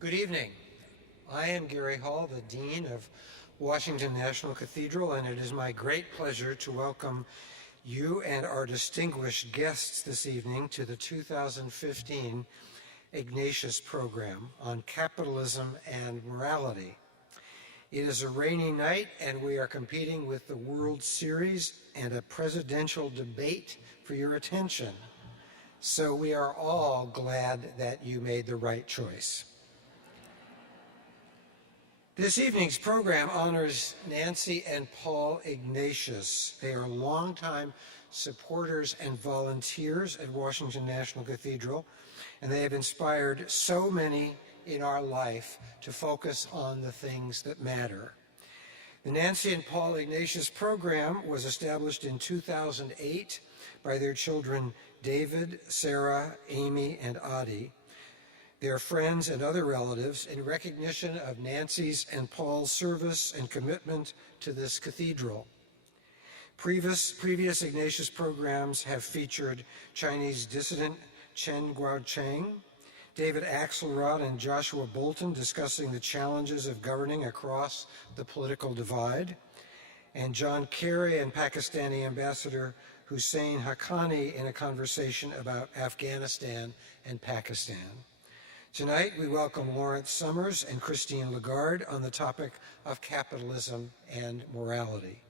Good evening. I am Gary Hall, the Dean of Washington National Cathedral, and it is my great pleasure to welcome you and our distinguished guests this evening to the 2015 Ignatius program on capitalism and morality. It is a rainy night, and we are competing with the World Series and a presidential debate for your attention. So we are all glad that you made the right choice. This evening's program honors Nancy and Paul Ignatius. They are longtime supporters and volunteers at Washington National Cathedral, and they have inspired so many in our life to focus on the things that matter. The Nancy and Paul Ignatius program was established in 2008 by their children David, Sarah, Amy, and Adi, their friends and other relatives, in recognition of Nancy's and Paul's service and commitment to this cathedral. Previous Ignatius programs have featured Chinese dissident Chen Guocheng, David Axelrod and Joshua Bolton discussing the challenges of governing across the political divide, and John Kerry and Pakistani Ambassador Hussein Haqqani in a conversation about Afghanistan and Pakistan. Tonight, we welcome Lawrence Summers and Christine Lagarde on the topic of capitalism and morality.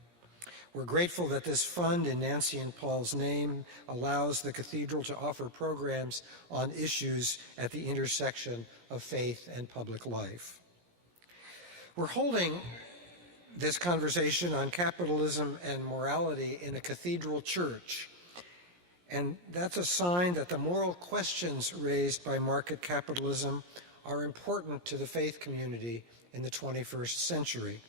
We're grateful that this fund in Nancy and Paul's name allows the Cathedral to offer programs on issues at the intersection of faith and public life. We're holding this conversation on capitalism and morality in a cathedral church. And that's a sign that the moral questions raised by market capitalism are important to the faith community in the 21st century.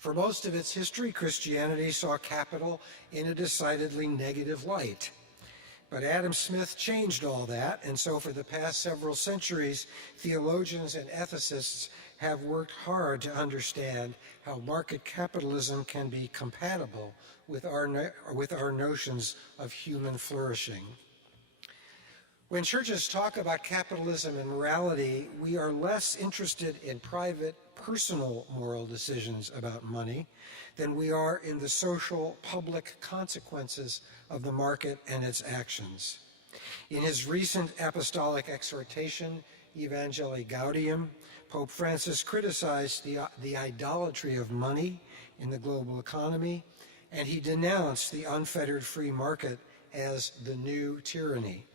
For most of its history, Christianity saw capital in a decidedly negative light. But Adam Smith changed all that, and so for the past several centuries, theologians and ethicists have worked hard to understand how market capitalism can be compatible with our notions of human flourishing. When churches talk about capitalism and morality, we are less interested in private, personal moral decisions about money than we are in the social, public consequences of the market and its actions. In his recent apostolic exhortation, Evangelii Gaudium, Pope Francis criticized the idolatry of money in the global economy, and he denounced the unfettered free market as the new tyranny.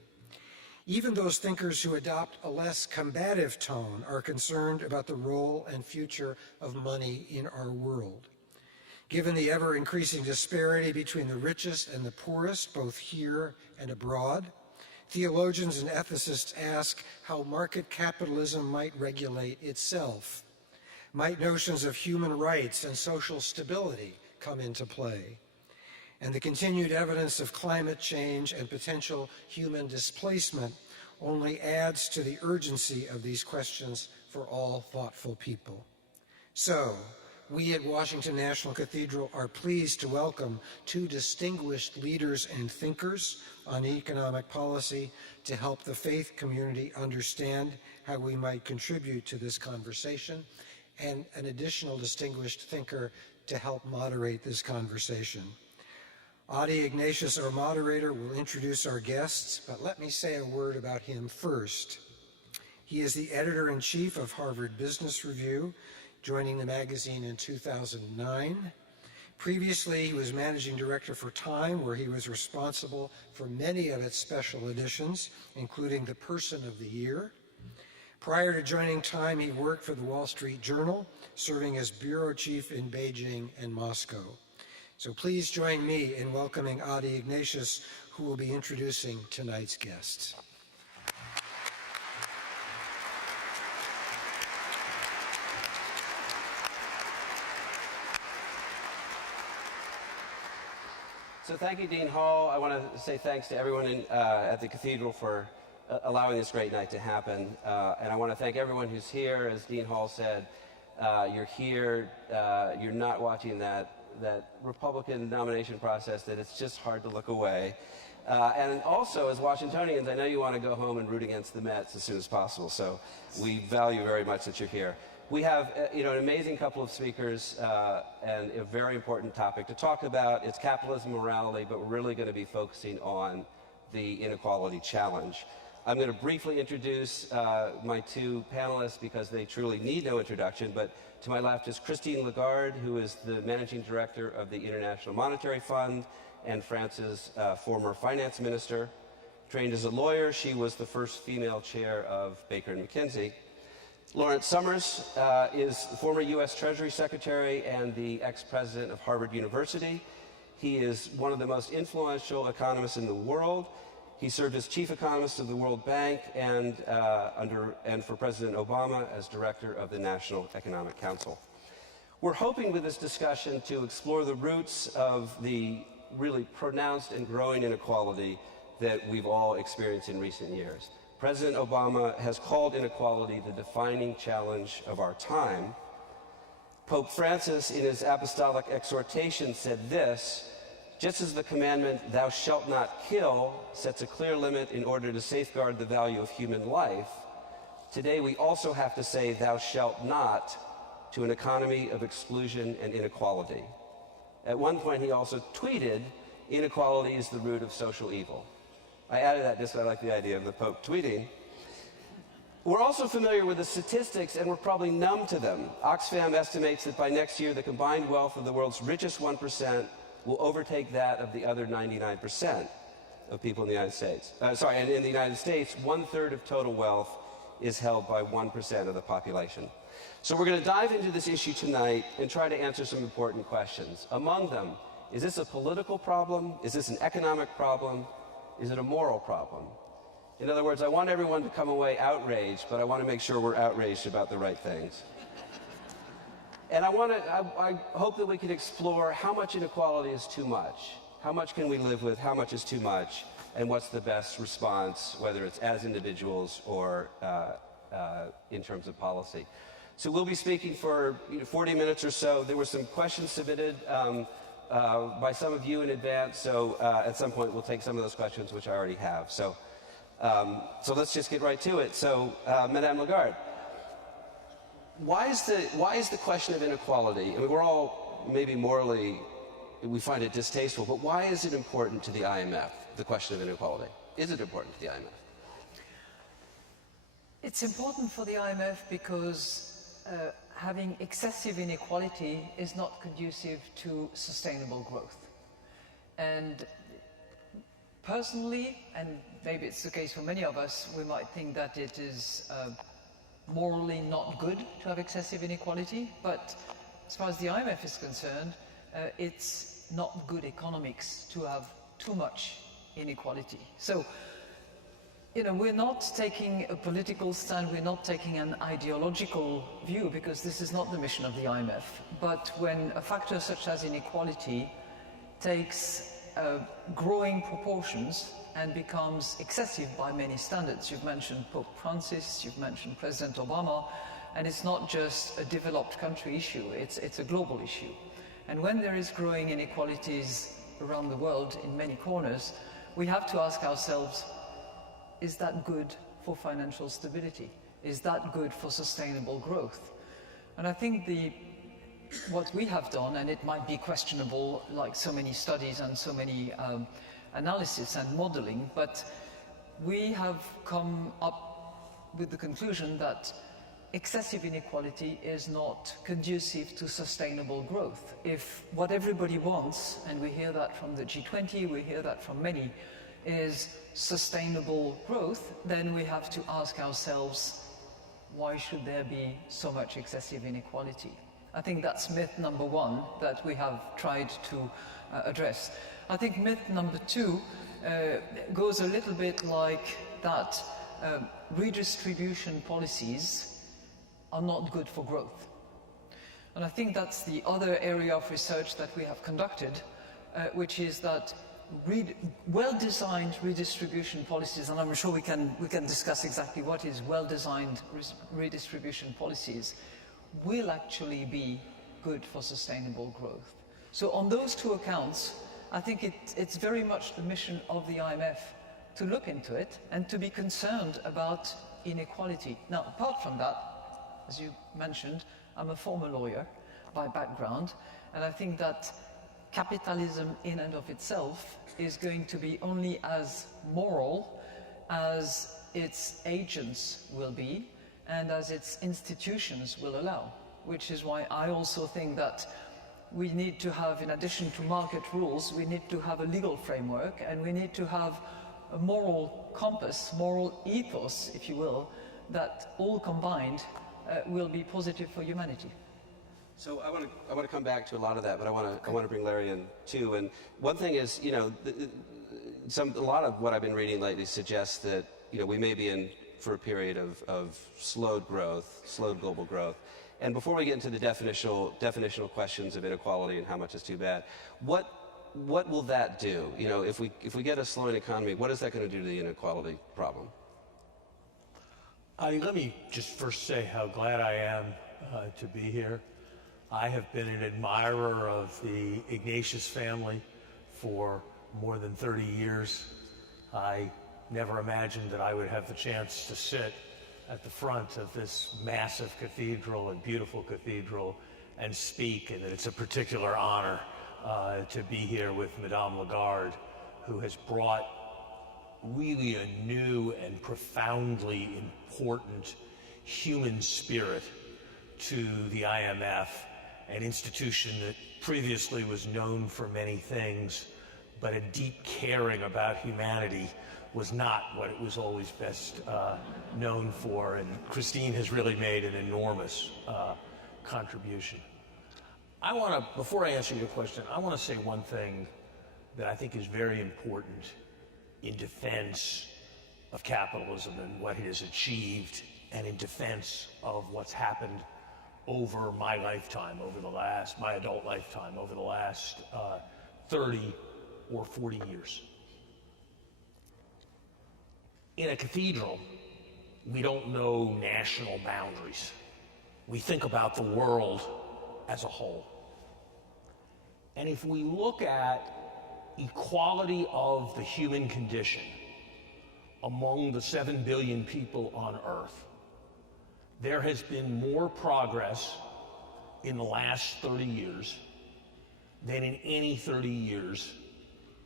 Even those thinkers who adopt a less combative tone are concerned about the role and future of money in our world. Given the ever-increasing disparity between the richest and the poorest, both here and abroad, theologians and ethicists ask how market capitalism might regulate itself. Might notions of human rights and social stability come into play? And the continued evidence of climate change and potential human displacement only adds to the urgency of these questions for all thoughtful people. So, we at Washington National Cathedral are pleased to welcome two distinguished leaders and thinkers on economic policy to help the faith community understand how we might contribute to this conversation, and an additional distinguished thinker to help moderate this conversation. Adi Ignatius, our moderator, will introduce our guests, but let me say a word about him first. He is the editor-in-chief of Harvard Business Review, joining the magazine in 2009. Previously, he was managing director for Time, where he was responsible for many of its special editions, including the Person of the Year. Prior to joining Time, he worked for the Wall Street Journal, serving as bureau chief in Beijing and Moscow. So please join me in welcoming Adi Ignatius, who will be introducing tonight's guests. So thank you, Dean Hall. I want to say thanks to everyone at the Cathedral for allowing this great night to happen. And I want to thank everyone who's here. As Dean Hall said, you're here, you're not watching that Republican nomination process that it's just hard to look away. And also, as Washingtonians, I know you want to go home and root against the Mets as soon as possible, so we value very much that you're here. We have an amazing couple of speakers and a very important topic to talk about. It's capitalism morality, but we're really going to be focusing on the inequality challenge. I'm going to briefly introduce my two panelists because they truly need no introduction, but to my left is Christine Lagarde, who is the Managing Director of the International Monetary Fund and France's former finance minister. Trained as a lawyer, she was the first female chair of Baker & McKinsey. Lawrence Summers is former U.S. Treasury Secretary and the ex-president of Harvard University. He is one of the most influential economists in the world. He served as chief economist of the World Bank and for President Obama as director of the National Economic Council. We're hoping with this discussion to explore the roots of the really pronounced and growing inequality that we've all experienced in recent years. President Obama has called inequality the defining challenge of our time. Pope Francis, in his apostolic exhortation, said this: just as the commandment, thou shalt not kill, sets a clear limit in order to safeguard the value of human life, today we also have to say, thou shalt not, to an economy of exclusion and inequality. At one point, he also tweeted, inequality is the root of social evil. I added that just because I like the idea of the Pope tweeting. We're also familiar with the statistics, and we're probably numb to them. Oxfam estimates that by next year, the combined wealth of the world's richest 1% will overtake that of the other 99% of people in the United States. And in the United States, 1/3 of total wealth is held by 1% of the population. So we're going to dive into this issue tonight and try to answer some important questions. Among them, is this a political problem? Is this an economic problem? Is it a moral problem? In other words, I want everyone to come away outraged, but I want to make sure we're outraged about the right things. And I hope that we can explore how much inequality is too much. How much can we live with? How much is too much? And what's the best response, whether it's as individuals or in terms of policy? So we'll be speaking for 40 minutes or so. There were some questions submitted by some of you in advance, so at some point we'll take some of those questions, which I already have. So let's just get right to it. So, Madame Lagarde, why is the question of inequality, I mean, we're all maybe morally, we find it distasteful, but why is it important to the IMF, the question of inequality? Is it important to the IMF? It's important for the IMF because having excessive inequality is not conducive to sustainable growth. And personally, and maybe it's the case for many of us, we might think that it is morally not good to have excessive inequality, but as far as the IMF is concerned, it's not good economics to have too much inequality. So, we're not taking a political stand, we're not taking an ideological view, because this is not the mission of the IMF. But when a factor such as inequality takes growing proportions and becomes excessive by many standards, you've mentioned Pope Francis, you've mentioned President Obama, and it's not just a developed country issue, it's a global issue. And when there is growing inequalities around the world in many corners, we have to ask ourselves, is that good for financial stability? Is that good for sustainable growth? And I think what we have done, and it might be questionable like so many studies and so many analysis and modeling, but we have come up with the conclusion that excessive inequality is not conducive to sustainable growth. If what everybody wants, and we hear that from the G20, we hear that from many, is sustainable growth, then we have to ask ourselves, why should there be so much excessive inequality? I think that's myth number one that we have tried to address. I think myth number two goes a little bit like that redistribution policies are not good for growth. And I think that's the other area of research that we have conducted, which is that well-designed redistribution policies, and I'm sure we can discuss exactly what is well-designed redistribution policies, will actually be good for sustainable growth. So on those two accounts, I think it's very much the mission of the IMF to look into it and to be concerned about inequality. Now, apart from that, as you mentioned, I'm a former lawyer by background, and I think that capitalism in and of itself is going to be only as moral as its agents will be and as its institutions will allow, which is why I also think that we need to have, in addition to market rules, we need to have a legal framework, and we need to have a moral compass, moral ethos, if you will, that all combined will be positive for humanity. So I want to come back to a lot of that, but I want to bring Larry in too. And one thing is, you know, a lot of what I've been reading lately suggests that, you know, we may be in for a period of slowed growth, slowed global growth. And before we get into the definitional questions of inequality and how much is too bad, what will that do? You know, if we get a slowing economy, what is that going to do to the inequality problem? Let me just first say how glad I am to be here. I have been an admirer of the Ignatius family for more than 30 years. I never imagined that I would have the chance to sit at the front of this massive cathedral and beautiful cathedral and speak, and that it's a particular honor to be here with Madame Lagarde, who has brought really a new and profoundly important human spirit to the IMF, an institution that previously was known for many things, but a deep caring about humanity was not what it was always best known for, and Christine has really made an enormous contribution. Before I answer your question, I want to say one thing that I think is very important in defense of capitalism and what it has achieved, and in defense of what's happened over my lifetime, my adult lifetime, over the last 30 or 40 years. In a cathedral, we don't know national boundaries. We think about the world as a whole. And if we look at equality of the human condition among the 7 billion people on Earth, there has been more progress in the last 30 years than in any 30 years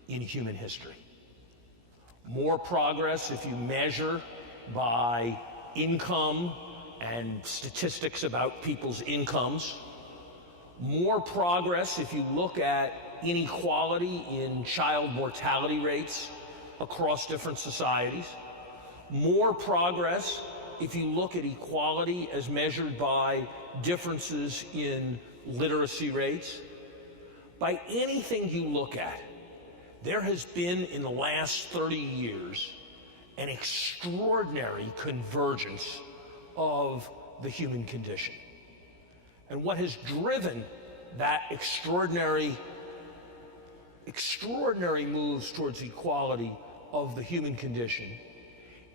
in human history. More progress if you measure by income and statistics about people's incomes. More progress if you look at inequality in child mortality rates across different societies. More progress if you look at equality as measured by differences in literacy rates. By anything you look at, there has been in the last 30 years an extraordinary convergence of the human condition. And what has driven that extraordinary moves towards equality of the human condition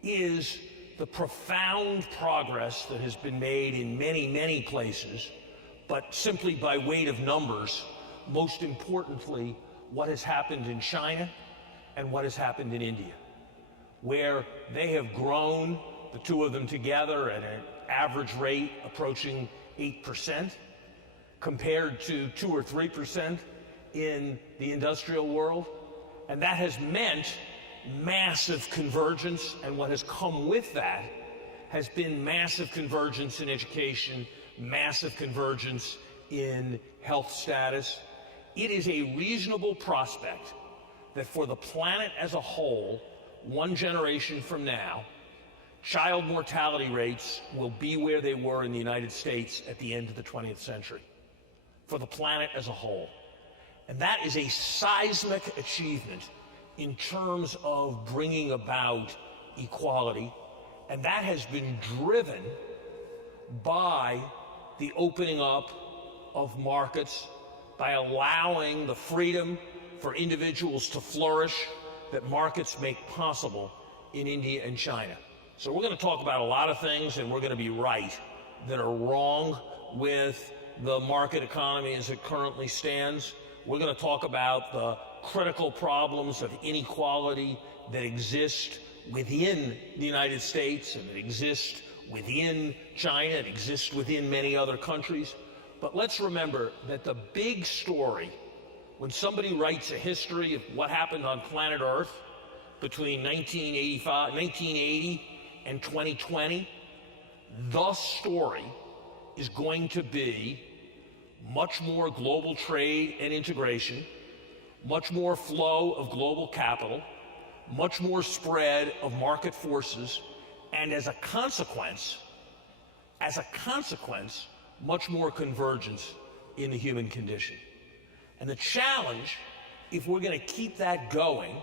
is the profound progress that has been made in many, many places, but simply by weight of numbers, most importantly, what has happened in China and what has happened in India, where they have grown, the two of them together, at an average rate approaching 8%, compared to 2 or 3% in the industrial world. And that has meant massive convergence, and what has come with that has been massive convergence in education, massive convergence in health status. It is a reasonable prospect that for the planet as a whole, one generation from now, child mortality rates will be where they were in the United States at the end of the 20th century, for the planet as a whole. And that is a seismic achievement in terms of bringing about equality, and that has been driven by the opening up of markets, by allowing the freedom for individuals to flourish that markets make possible in India and China. So we're going to talk about a lot of things, and we're going to be right, that are wrong with the market economy as it currently stands. We're going to talk about the critical problems of inequality that exist within the United States and that exist within China, and exist within many other countries. But let's remember that the big story, when somebody writes a history of what happened on planet Earth between 1980 and 2020, the story is going to be much more global trade and integration, much more flow of global capital, much more spread of market forces, and as a consequence, much more convergence in the human condition. And the challenge, if we're going to keep that going,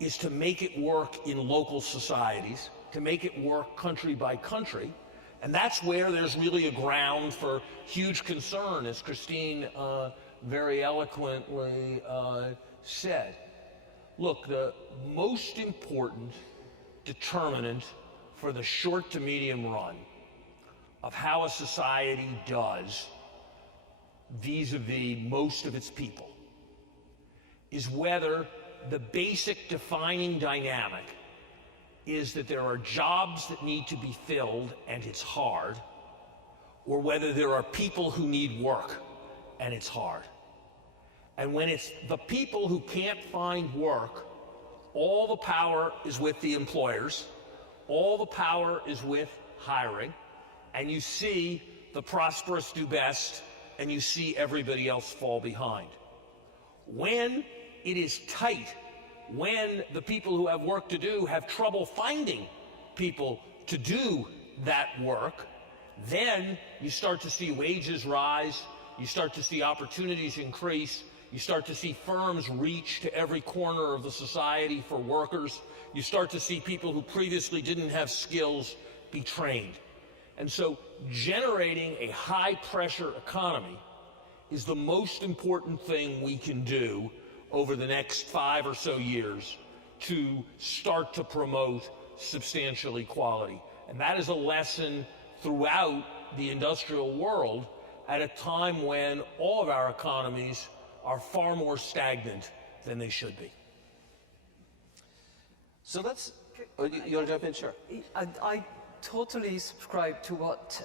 is to make it work in local societies, to make it work country by country. And that's where there's really a ground for huge concern, as Christine very eloquently said. Look, the most important determinant for the short to medium run of how a society does vis-a-vis most of its people is whether the basic defining dynamic is that there are jobs that need to be filled and it's hard, or whether there are people who need work and it's hard. And when it's the people who can't find work, all the power is with the employers, all the power is with hiring, and you see the prosperous do best, and you see everybody else fall behind. When it is tight, when the people who have work to do have trouble finding people to do that work, then you start to see wages rise, you start to see opportunities increase, you start to see firms reach to every corner of the society for workers, you start to see people who previously didn't have skills be trained. And so generating a high-pressure economy is the most important thing we can do over the next 5 or so years to start to promote substantial equality. And that is a lesson throughout the industrial world at a time when all of our economies are far more stagnant than they should be. So let's, you want to jump in? Sure. I totally subscribe to what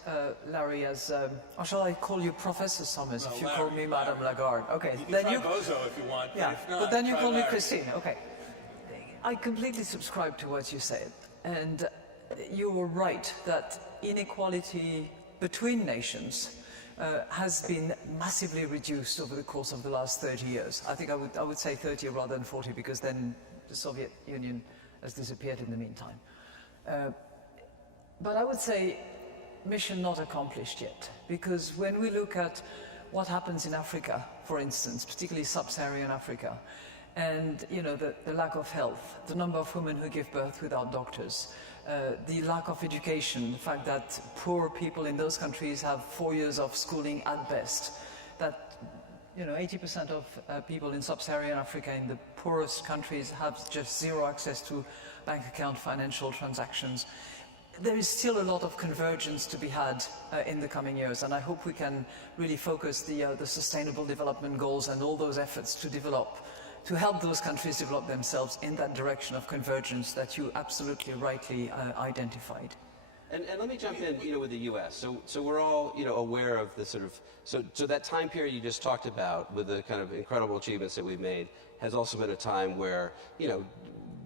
Larry has, or shall I call you Professor Summers if you Larry, call me Madame Lagarde? Okay, You can try Bozo if you want, yeah, if not, but then you try call me Larry. Christine. Okay, I completely subscribe to what you said, and you were right that inequality between nations has been massively reduced over the course of the last 30 years. I think I would say 30 rather than 40, because then the Soviet Union has disappeared in the meantime. But I would say mission not accomplished yet, because when we look at what happens in Africa, for instance, particularly sub-Saharan Africa, and the lack of health, the number of women who give birth without doctors, the lack of education, the fact that poor people in those countries have 4 years of schooling at best, that 80% of people in sub-Saharan Africa in the poorest countries have just zero access to bank account financial transactions. There is still a lot of convergence to be had in the coming years, and I hope we can really focus the Sustainable Development Goals and all those efforts to help those countries develop themselves in that direction of convergence that you absolutely rightly identified. And let me jump in, with the U.S. So we're all, aware of the sort of, so that time period you just talked about with the kind of incredible achievements that we've made has also been a time where,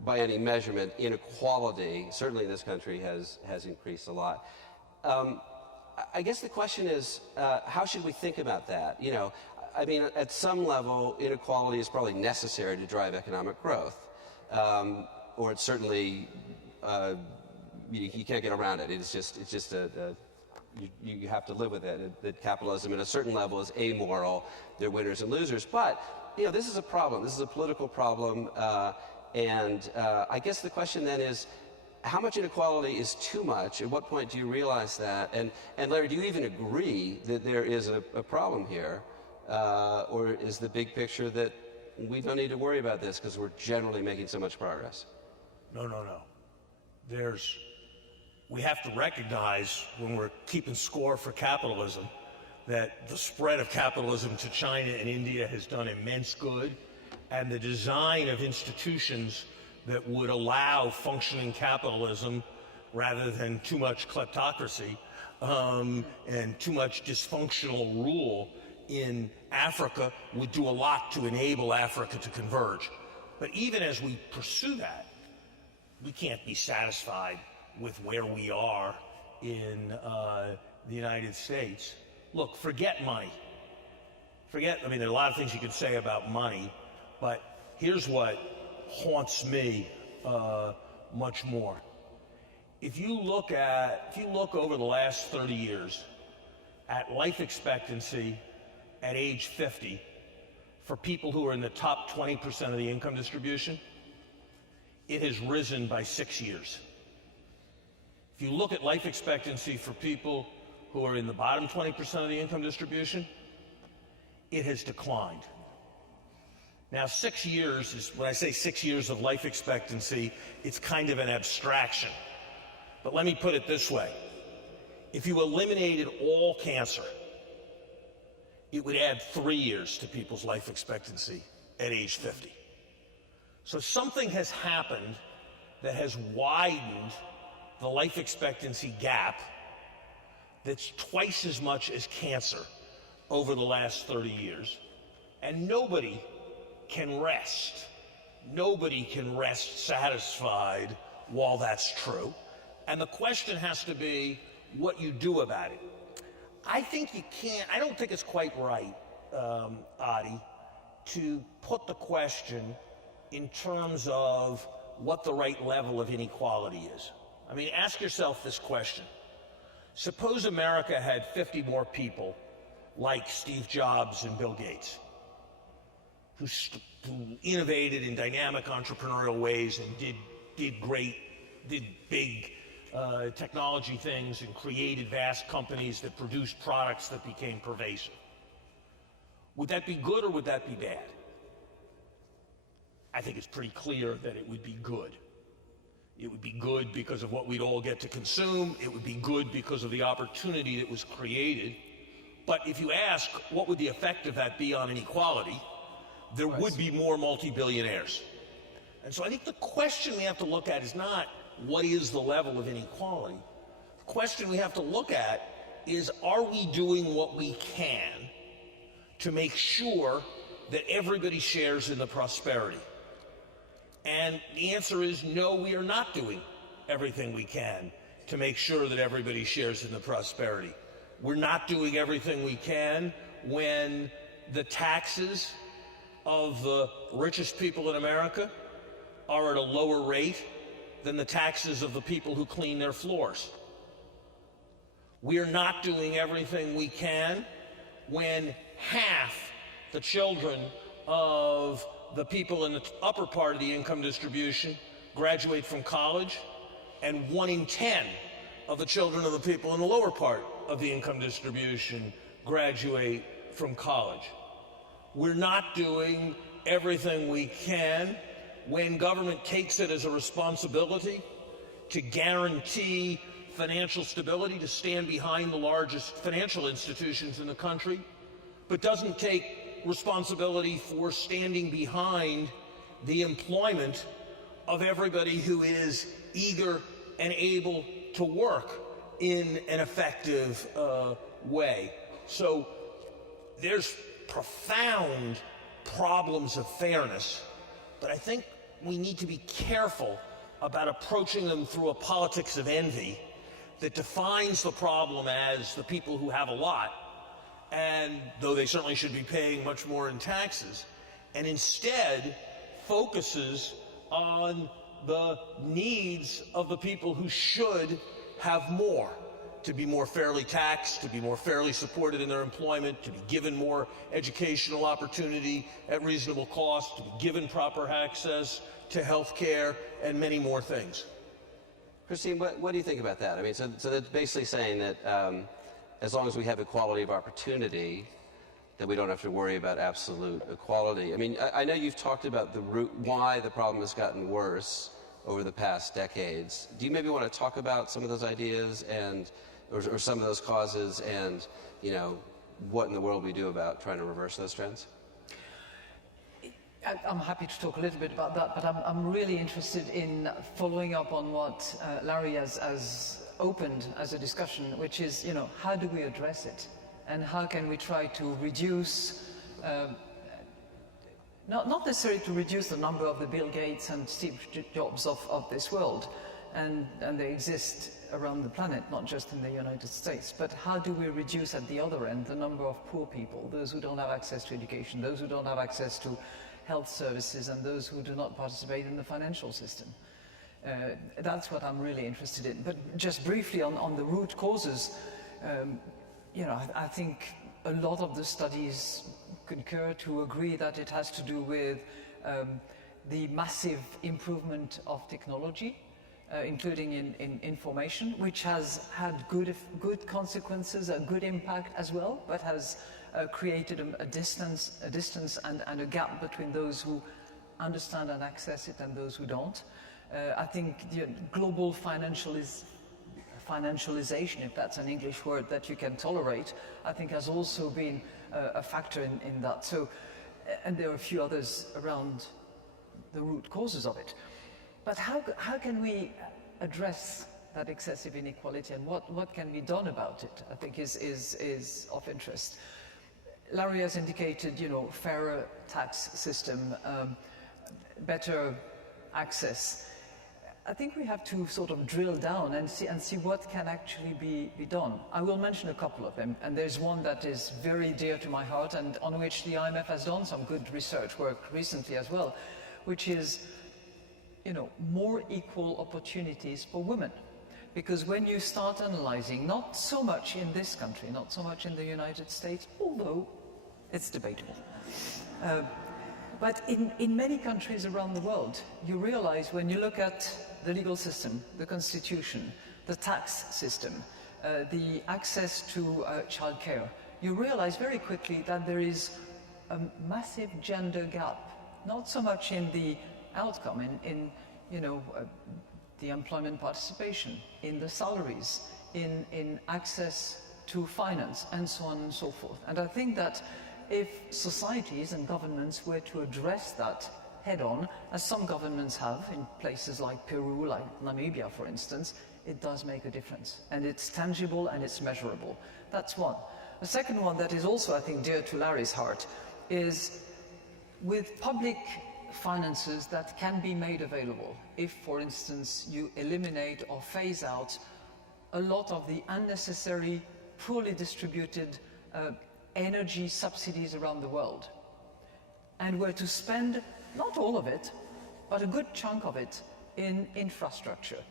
by any measurement, inequality, certainly in this country, has increased a lot. I guess the question is, how should we think about that? At some level, inequality is probably necessary to drive economic growth, or it's certainly you can't get around it. It's just you have to live with it. That capitalism, at a certain level, is amoral. There are winners and losers. But this is a problem. This is a political problem. And I guess the question then is, how much inequality is too much? At what point do you realize that? And Larry, do you even agree that there is a problem here? Or is the big picture that we don't need to worry about this because we're generally making so much progress? No. We have to recognize, when we're keeping score for capitalism, that the spread of capitalism to China and India has done immense good, and the design of institutions that would allow functioning capitalism rather than too much kleptocracy and too much dysfunctional rule in Africa would do a lot to enable Africa to converge. But even as we pursue that, we can't be satisfied with where we are in the United States. Look, forget money. There are a lot of things you could say about money, but here's what haunts me much more. If you look over the last 30 years at life expectancy at age 50 for people who are in the top 20% of the income distribution, it has risen by 6 years. If you look at life expectancy for people who are in the bottom 20% of the income distribution, it has declined. Now, 6 years is, when I say 6 years of life expectancy, it's kind of an abstraction. But let me put it this way. If you eliminated all cancer, it would add 3 years to people's life expectancy at age 50. So something has happened that has widened the life expectancy gap that's twice as much as cancer over the last 30 years. And nobody can rest satisfied while that's true. And the question has to be what you do about it. I don't think it's quite right, Adi, to put the question in terms of what the right level of inequality is. I mean, ask yourself this question. Suppose America had 50 more people like Steve Jobs and Bill Gates, who innovated in dynamic entrepreneurial ways and did big technology things and created vast companies that produced products that became pervasive. Would that be good or would that be bad? I think it's pretty clear that it would be good. It would be good because of what we'd all get to consume. It would be good because of the opportunity that was created. But if you ask, what would the effect of that be on inequality, there would be more multi-billionaires. And so I think the question we have to look at is not what is the level of inequality. The question we have to look at is, are we doing what we can to make sure that everybody shares in the prosperity? And the answer is no, we are not doing everything we can to make sure that everybody shares in the prosperity. We're not doing everything we can when the taxes of the richest people in America are at a lower rate than the taxes of the people who clean their floors. We are not doing everything we can when half the children of the people in the upper part of the income distribution graduate from college, and 1 in 10 of the children of the people in the lower part of the income distribution graduate from college. We're not doing everything we can when government takes it as a responsibility to guarantee financial stability, to stand behind the largest financial institutions in the country, but doesn't take responsibility for standing behind the employment of everybody who is eager and able to work in an effective way. So there's profound problems of fairness, but I think we need to be careful about approaching them through a politics of envy that defines the problem as the people who have a lot, and though they certainly should be paying much more in taxes, and instead focuses on the needs of the people who should have more, to be more fairly taxed, to be more fairly supported in their employment, to be given more educational opportunity at reasonable cost, to be given proper access to health care, and many more things. Christine, what do you think about that? I mean, so that's basically saying that as long as we have equality of opportunity, that we don't have to worry about absolute equality. I mean, I know you've talked about the root, why the problem has gotten worse over the past decades. Do you maybe want to talk about some of those ideas and, or some of those causes, and, you know, what in the world we do about trying to reverse those trends? I'm happy to talk a little bit about that, but I'm really interested in following up on what Larry has opened as a discussion, which is, how do we address it? And how can we try to reduce, not necessarily to reduce the number of the Bill Gates and Steve Jobs of this world, and they exist around the planet, not just in the United States, but how do we reduce at the other end the number of poor people, those who don't have access to education, those who don't have access to health services, and those who do not participate in the financial system. That's what I'm really interested in. But just briefly on the root causes, I think a lot of the studies concur to agree that it has to do with the massive improvement of technology, including in information, which has had good consequences, a good impact as well, but has created a distance and a gap between those who understand and access it and those who don't. I think the global financialization, if that's an English word that you can tolerate, I think has also been a factor in that. So, and there are a few others around the root causes of it. But how can we address that excessive inequality, and what can be done about it, I think is of interest. Larry has indicated, fairer tax system, better access. I think we have to sort of drill down and see what can actually be done. I will mention a couple of them, and there's one that is very dear to my heart and on which the IMF has done some good research work recently as well, which is, more equal opportunities for women. Because when you start analyzing, not so much in this country, not so much in the United States, although it's debatable, but in many countries around the world, you realize when you look at the legal system, the constitution, the tax system, the access to childcare, you realize very quickly that there is a massive gender gap, not so much in the outcome, in the employment participation, in the salaries, in access to finance, and so on and so forth. And I think that if societies and governments were to address that head-on, as some governments have in places like Peru, like Namibia, for instance, it does make a difference. And it's tangible and it's measurable. That's one. The second one that is also, I think, dear to Larry's heart is with public finances that can be made available. If, for instance, you eliminate or phase out a lot of the unnecessary, poorly distributed energy subsidies around the world, and were to spend not all of it, but a good chunk of it in infrastructure,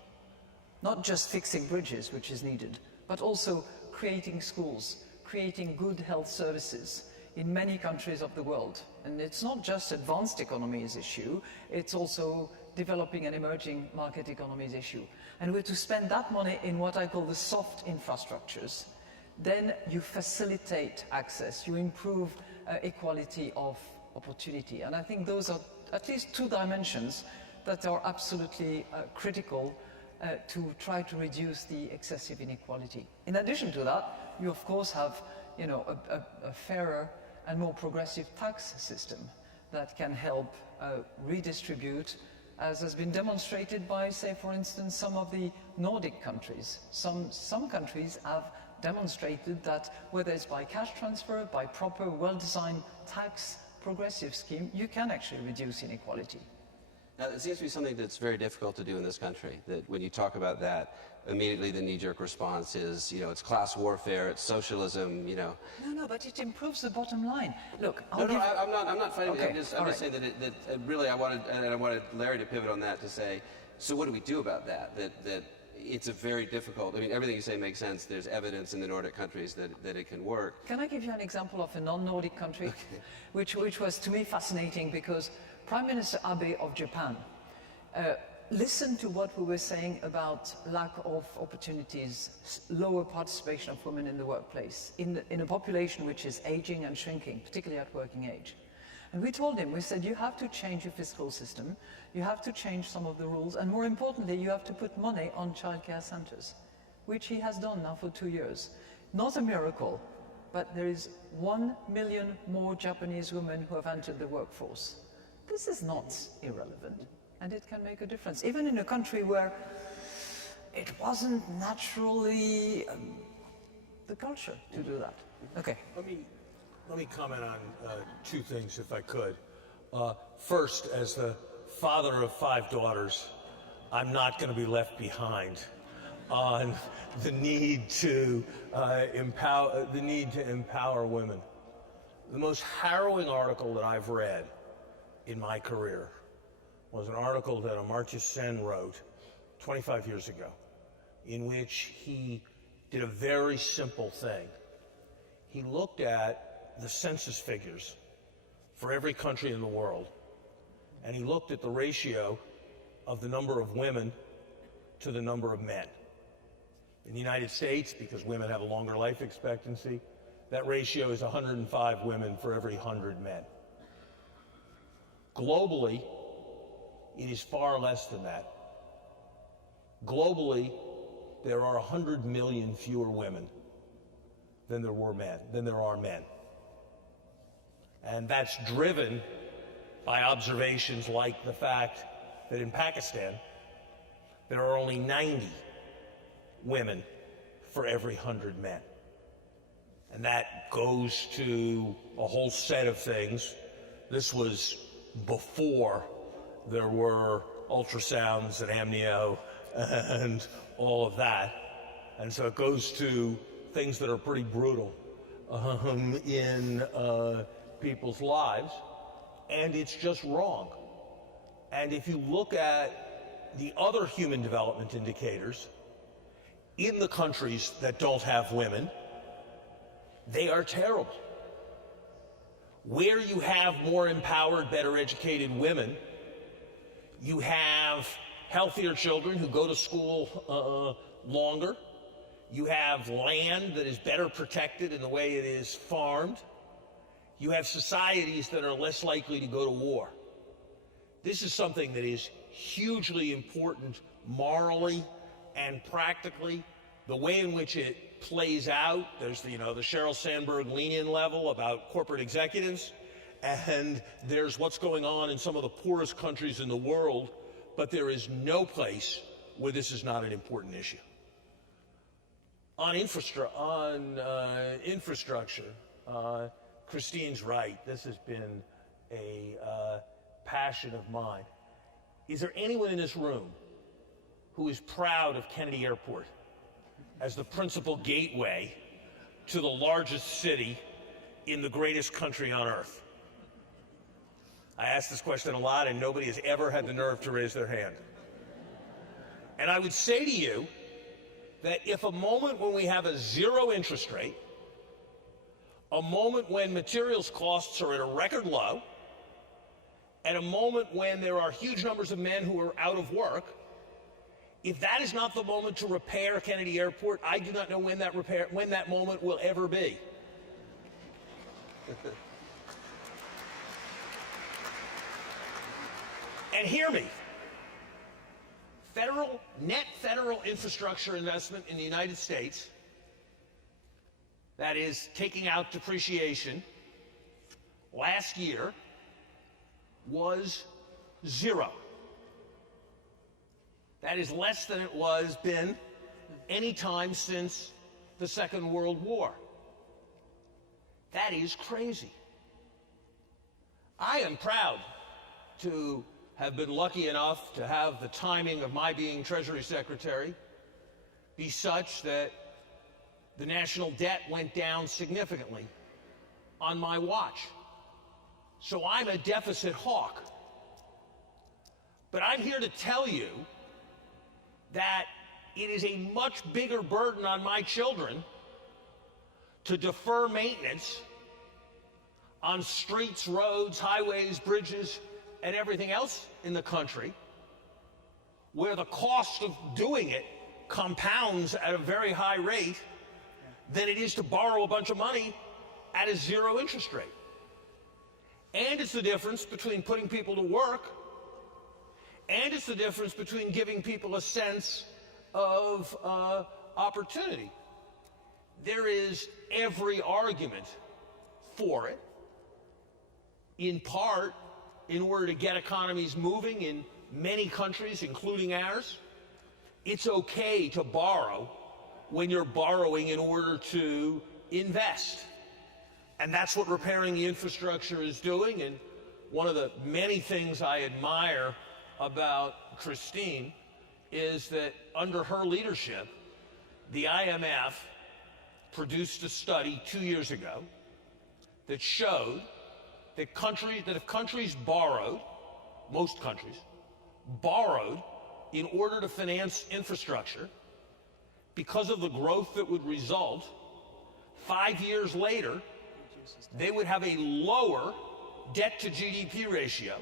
not just fixing bridges, which is needed, but also creating schools, creating good health services in many countries of the world. And it's not just advanced economies issue, it's also developing and emerging market economies issue. And we're to spend that money in what I call the soft infrastructures. Then you facilitate access, you improve equality of opportunity. And I think those are at least two dimensions that are absolutely critical to try to reduce the excessive inequality. In addition to that, you of course have a fairer and more progressive tax system that can help redistribute, as has been demonstrated by, say, for instance, some of the Nordic countries. Some countries have demonstrated that whether it's by cash transfer, by proper, well-designed tax progressive scheme, you can actually reduce inequality. Now, it seems to be something that's very difficult to do in this country, that when you talk about that, immediately the knee-jerk response is, it's class warfare, it's socialism, No, but it improves the bottom line. Look, I'm not fighting. Okay. I'm just saying that really I wanted Larry to pivot on that to say, so what do we do about that? That it's a very difficult. I mean, everything you say makes sense. There's evidence in the Nordic countries that it can work. Can I give you an example of a non-Nordic country, which was to me fascinating, because Prime Minister Abe of Japan listened to what we were saying about lack of opportunities, lower participation of women in the workplace, in a population which is aging and shrinking, particularly at working age. And we told him, we said, you have to change your fiscal system, you have to change some of the rules, and more importantly, you have to put money on childcare centers, which he has done now for 2 years. Not a miracle, but there is 1 million more Japanese women who have entered the workforce. this is not irrelevant, and it can make a difference, even in a country where it wasn't naturally the culture to do that. Okay. Let me comment on two things, if I could. First, as the father of 5 daughters, I'm not going to be left behind on the need to empower women. The most harrowing article that I've read in my career was an article that Amartya Sen wrote 25 years ago, in which he did a very simple thing. He looked at the census figures for every country in the world, and he looked at the ratio of the number of women to the number of men. In the United States, because women have a longer life expectancy, that ratio is 105 women for every 100 men. Globally, it is far less than that. Globally, there are 100 million fewer women than there are men. And that's driven by observations like the fact that in Pakistan, there are only 90 women for every 100 men. And that goes to a whole set of things. This was before there were ultrasounds and amnio and all of that. And so it goes to things that are pretty brutal in people's lives, and it's just wrong. And if you look at the other human development indicators in the countries that don't have women, they are terrible. Where you have more empowered, better educated women, you have healthier children who go to school longer. You have land that is better protected in the way it is farmed. You have societies that are less likely to go to war. This is something that is hugely important morally and practically. The way in which it plays out, there's the Sheryl Sandberg lean-in level about corporate executives, and there's what's going on in some of the poorest countries in the world, but there is no place where this is not an important issue. On infrastructure, Christine's right. This has been a passion of mine. Is there anyone in this room who is proud of Kennedy Airport as the principal gateway to the largest city in the greatest country on earth? I ask this question a lot, and nobody has ever had the nerve to raise their hand. And I would say to you that if a moment when we have a zero interest rate, a moment when materials costs are at a record low, and a moment when there are huge numbers of men who are out of work, if that is not the moment to repair Kennedy Airport, I do not know when that moment will ever be. And hear me. Net federal infrastructure investment in the United States, that is taking out depreciation, last year was 0. That is less than it been any time since the Second World War. That is crazy. I am proud to have been lucky enough to have the timing of my being Treasury Secretary be such that the national debt went down significantly on my watch. So I'm a deficit hawk. But I'm here to tell you that it is a much bigger burden on my children to defer maintenance on streets, roads, highways, bridges, and everything else in the country, where the cost of doing it compounds at a very high rate, than it is to borrow a bunch of money at a 0 interest rate. And it's the difference between putting people to work, and it's the difference between giving people a sense of opportunity. There is every argument for it, in part in order to get economies moving in many countries, including ours. It's okay to borrow when you're borrowing in order to invest. And that's what repairing the infrastructure is doing. And one of the many things I admire about Christine is that under her leadership, the IMF produced a study 2 years ago that showed that if countries borrowed, most countries, borrowed in order to finance infrastructure, because of the growth that would result, 5 years later, they would have a lower debt to GDP ratio.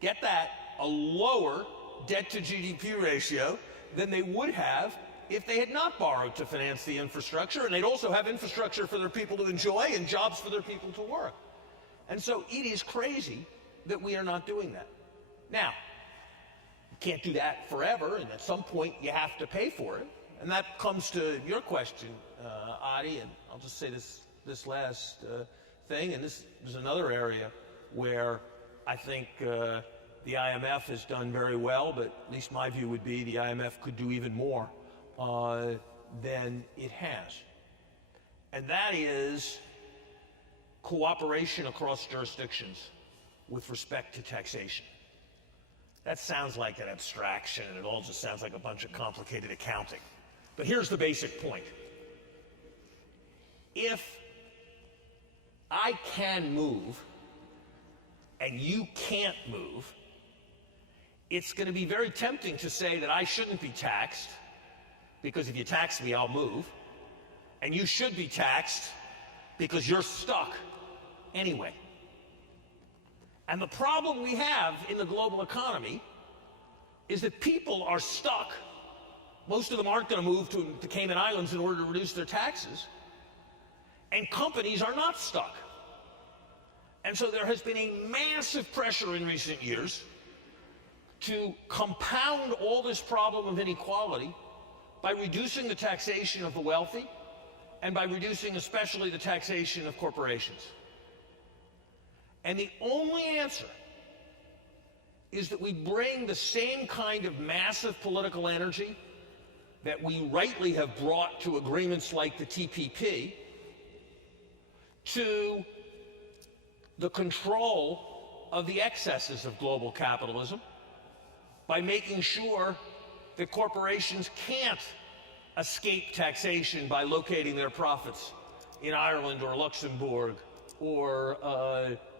Get that, a lower debt to GDP ratio than they would have if they had not borrowed to finance the infrastructure, and they'd also have infrastructure for their people to enjoy and jobs for their people to work. And so it is crazy that we are not doing that. Now, you can't do that forever, and at some point you have to pay for it. And that comes to your question, Adi, and I'll just say this last thing, and this is another area where I think the IMF has done very well, but at least my view would be the IMF could do even more than it has. And that is cooperation across jurisdictions with respect to taxation. That sounds like an abstraction, and it all just sounds like a bunch of complicated accounting. But here's the basic point. If I can move and you can't move, it's going to be very tempting to say that I shouldn't be taxed, because if you tax me, I'll move, and you should be taxed because you're stuck anyway. And the problem we have in the global economy is that people are stuck. Most of them aren't going to move to the Cayman Islands in order to reduce their taxes. And companies are not stuck. And so there has been a massive pressure in recent years to compound all this problem of inequality by reducing the taxation of the wealthy and by reducing especially the taxation of corporations. And the only answer is that we bring the same kind of massive political energy that we rightly have brought to agreements like the TPP to the control of the excesses of global capitalism by making sure that corporations can't escape taxation by locating their profits in Ireland or Luxembourg or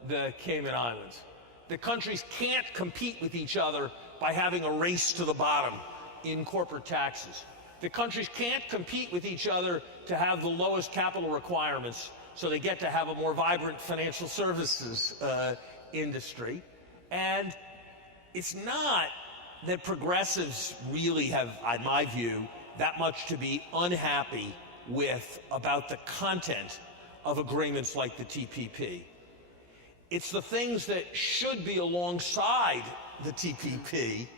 the Cayman Islands. The countries can't compete with each other by having a race to the bottom in corporate taxes. The countries can't compete with each other to have the lowest capital requirements so they get to have a more vibrant financial services industry. And it's not that progressives really have, in my view, that much to be unhappy with about the content of agreements like the TPP. It's the things that should be alongside the TPP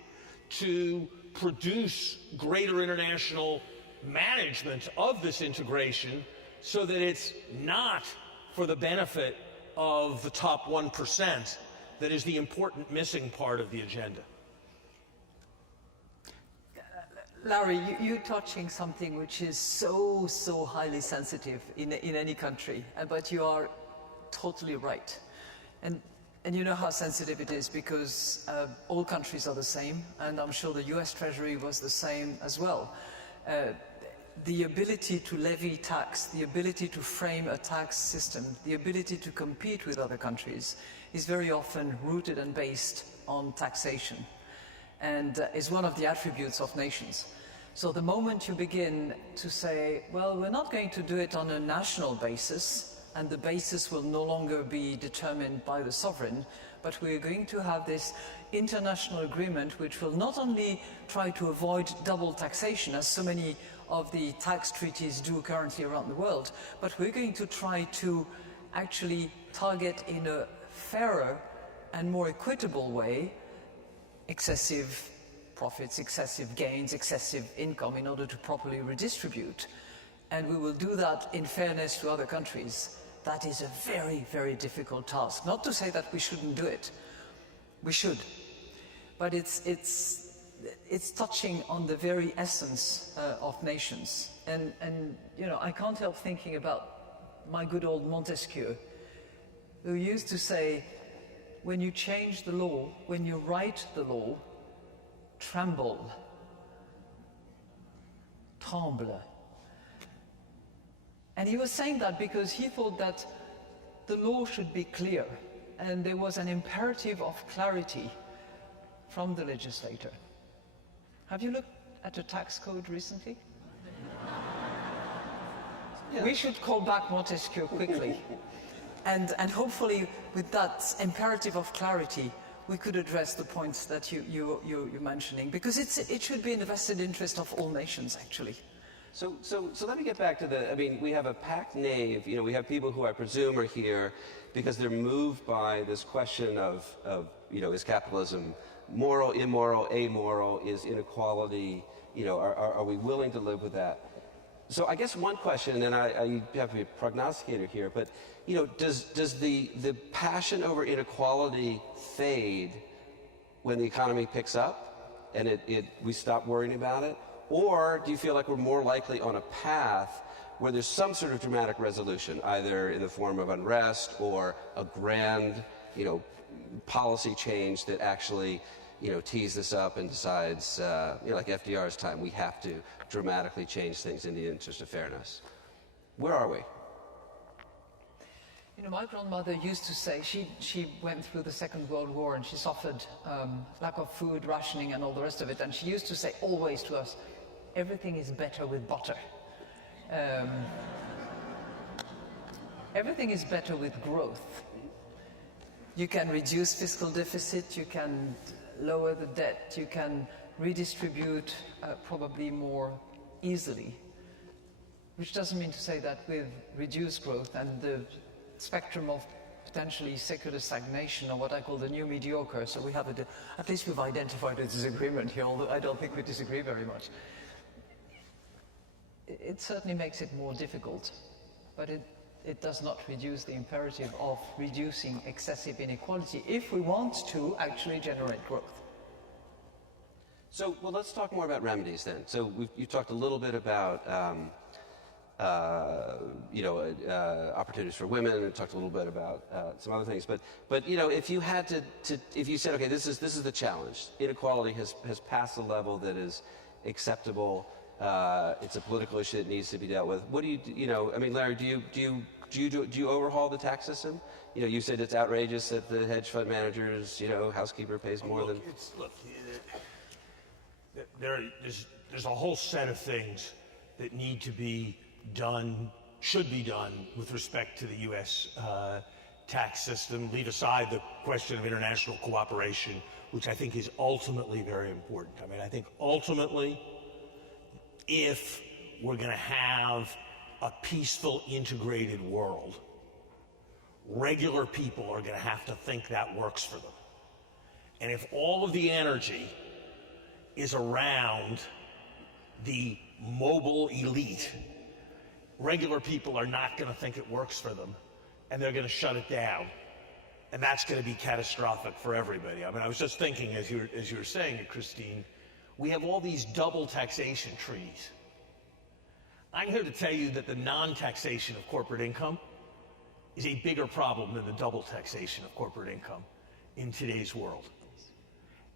to produce greater international management of this integration so that it's not for the benefit of the top 1% that is the important missing part of the agenda. Larry, you're touching something which is so highly sensitive in any country, but you are totally right. And you know how sensitive it is because all countries are the same, and I'm sure the US Treasury was the same as well. The ability to levy tax, the ability to frame a tax system, the ability to compete with other countries is very often rooted and based on taxation, and is one of the attributes of nations. So the moment you begin to say, well, we're not going to do it on a national basis, and the basis will no longer be determined by the sovereign, but we're going to have this international agreement which will not only try to avoid double taxation, as so many of the tax treaties do currently around the world, but we're going to try to actually target in a fairer and more equitable way excessive profits, excessive gains, excessive income in order to properly redistribute. And we will do that in fairness to other countries. That is a very difficult task. Not to say that we shouldn't do it. We should. But it's touching on the very essence of nations. And you know, I can't help thinking about my good old Montesquieu, who used to say, when you change the law, when you write the law, tremble. And he was saying that because he thought that the law should be clear, and there was an imperative of clarity from the legislator. Have you looked at the tax code recently? Yeah. We should call back Montesquieu quickly. And hopefully with that imperative of clarity, we could address the points that you're mentioning, because it should be in the vested interest of all nations, actually. So let me get back to I mean, we have a packed nave, you know, we have people who I presume are here because they're moved by this question of you know, is capitalism moral, immoral, amoral, is inequality, you know, are we willing to live with that? So I guess one question, and I have to be a prognosticator here, but you know, does the passion over inequality fade when the economy picks up and we stop worrying about it? Or do you feel like we're more likely on a path where there's some sort of dramatic resolution, either in the form of unrest or a grand, you know, policy change that actually, you know, tees this up and decides, you know, like FDR's time, we have to dramatically change things in the interest of fairness? Where are we? You know, my grandmother used to say, she went through the Second World War and she suffered lack of food, rationing and all the rest of it, and she used to say always to us, everything is better with butter. Everything is better with growth. You can reduce fiscal deficit, you can lower the debt, you can redistribute probably more easily. Which doesn't mean to say that with reduced growth and the spectrum of potentially secular stagnation, or what I call the new mediocre, so we have at least we've identified a disagreement here, although I don't think we disagree very much. It certainly makes it more difficult, but it does not reduce the imperative of reducing excessive inequality if we want to actually generate growth. So, well, let's talk more about remedies then. So you talked a little bit about you know, opportunities for women, and talked a little bit about some other things. But you know, if you had to if you said, okay, this is the challenge. Inequality has passed a level that is acceptable. It's a political issue that needs to be dealt with. What do you know? I mean, Larry, do you overhaul the tax system? You know, you said it's outrageous that the hedge fund managers, you know, housekeeper pays more than. There's a whole set of things that need to be done, should be done with respect to the U.S. Tax system. Leave aside the question of international cooperation, which I think is ultimately very important. I mean, I think ultimately, if we're going to have a peaceful, integrated world, regular people are going to have to think that works for them. And if all of the energy is around the mobile elite, regular people are not going to think it works for them, and they're going to shut it down. And that's going to be catastrophic for everybody. I mean, I was just thinking, as you were saying it, Christine, we have all these double taxation treaties. I'm here to tell you that the non-taxation of corporate income is a bigger problem than the double taxation of corporate income in today's world.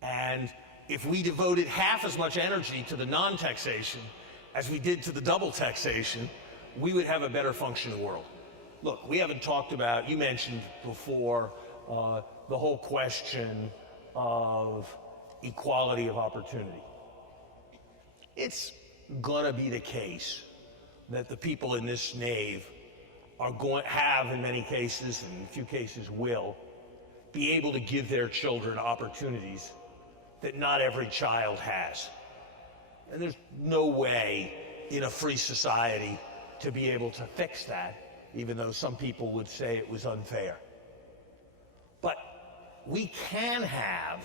And if we devoted half as much energy to the non-taxation as we did to the double taxation, we would have a better functioning world. Look, we haven't talked about, you mentioned before, the whole question of equality of opportunity. It's gonna be the case that the people in this nave are going have, in many cases, and in a few cases will, be able to give their children opportunities that not every child has. And there's no way in a free society to be able to fix that, even though some people would say it was unfair. But we can have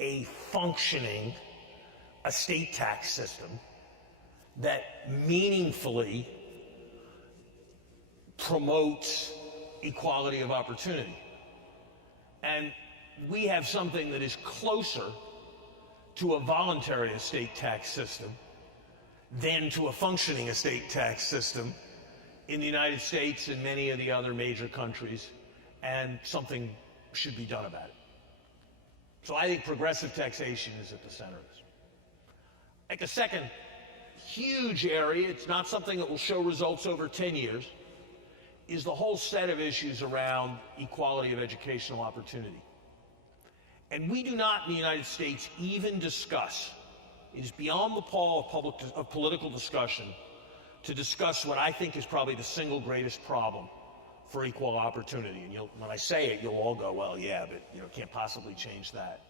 a functioning estate tax system that meaningfully promotes equality of opportunity. And we have something that is closer to a voluntary estate tax system than to a functioning estate tax system in the United States and many of the other major countries, and something should be done about it. So I think progressive taxation is at the center of this. I think a second huge area, it's not something that will show results over 10 years, is the whole set of issues around equality of educational opportunity. And we do not in the United States even discuss, it is beyond the pall of political discussion, to discuss what I think is probably the single greatest problem for equal opportunity. And when I say it, you'll all go, well, yeah, but can't possibly change that.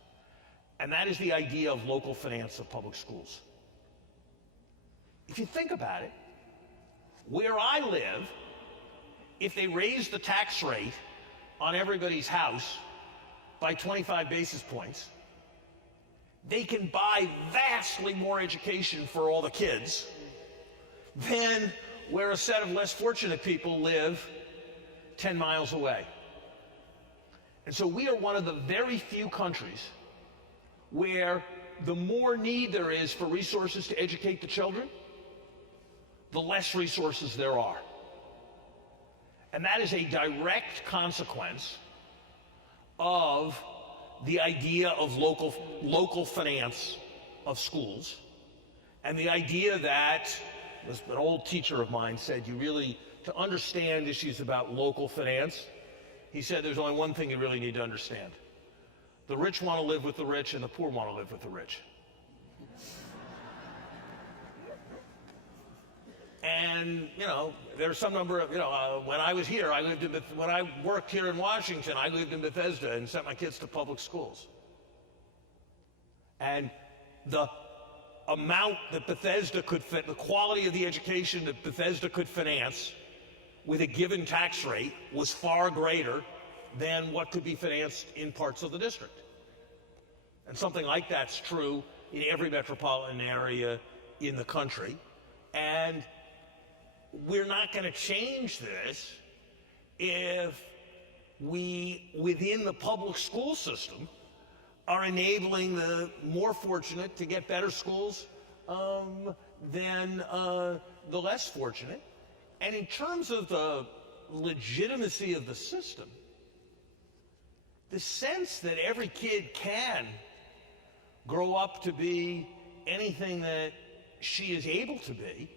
And that is the idea of local finance of public schools. If you think about it, where I live, if they raise the tax rate on everybody's house by 25 basis points, they can buy vastly more education for all the kids than where a set of less fortunate people live 10 miles away. And so we are one of the very few countries where the more need there is for resources to educate the children, the less resources there are. And that is a direct consequence of the idea of local finance of schools, and the idea that, as an old teacher of mine said, to understand issues about local finance, he said there's only one thing you really need to understand. The rich want to live with the rich, and the poor want to live with the rich. And, there's some number of, when I was here, when I worked here in Washington, I lived in Bethesda and sent my kids to public schools. And the amount that Bethesda the quality of the education that Bethesda could finance with a given tax rate was far greater than what could be financed in parts of the district. And something like that's true in every metropolitan area in the country. And we're not going to change this if we, within the public school system, are enabling the more fortunate to get better schools than the less fortunate. And in terms of the legitimacy of the system, the sense that every kid can grow up to be anything that she is able to be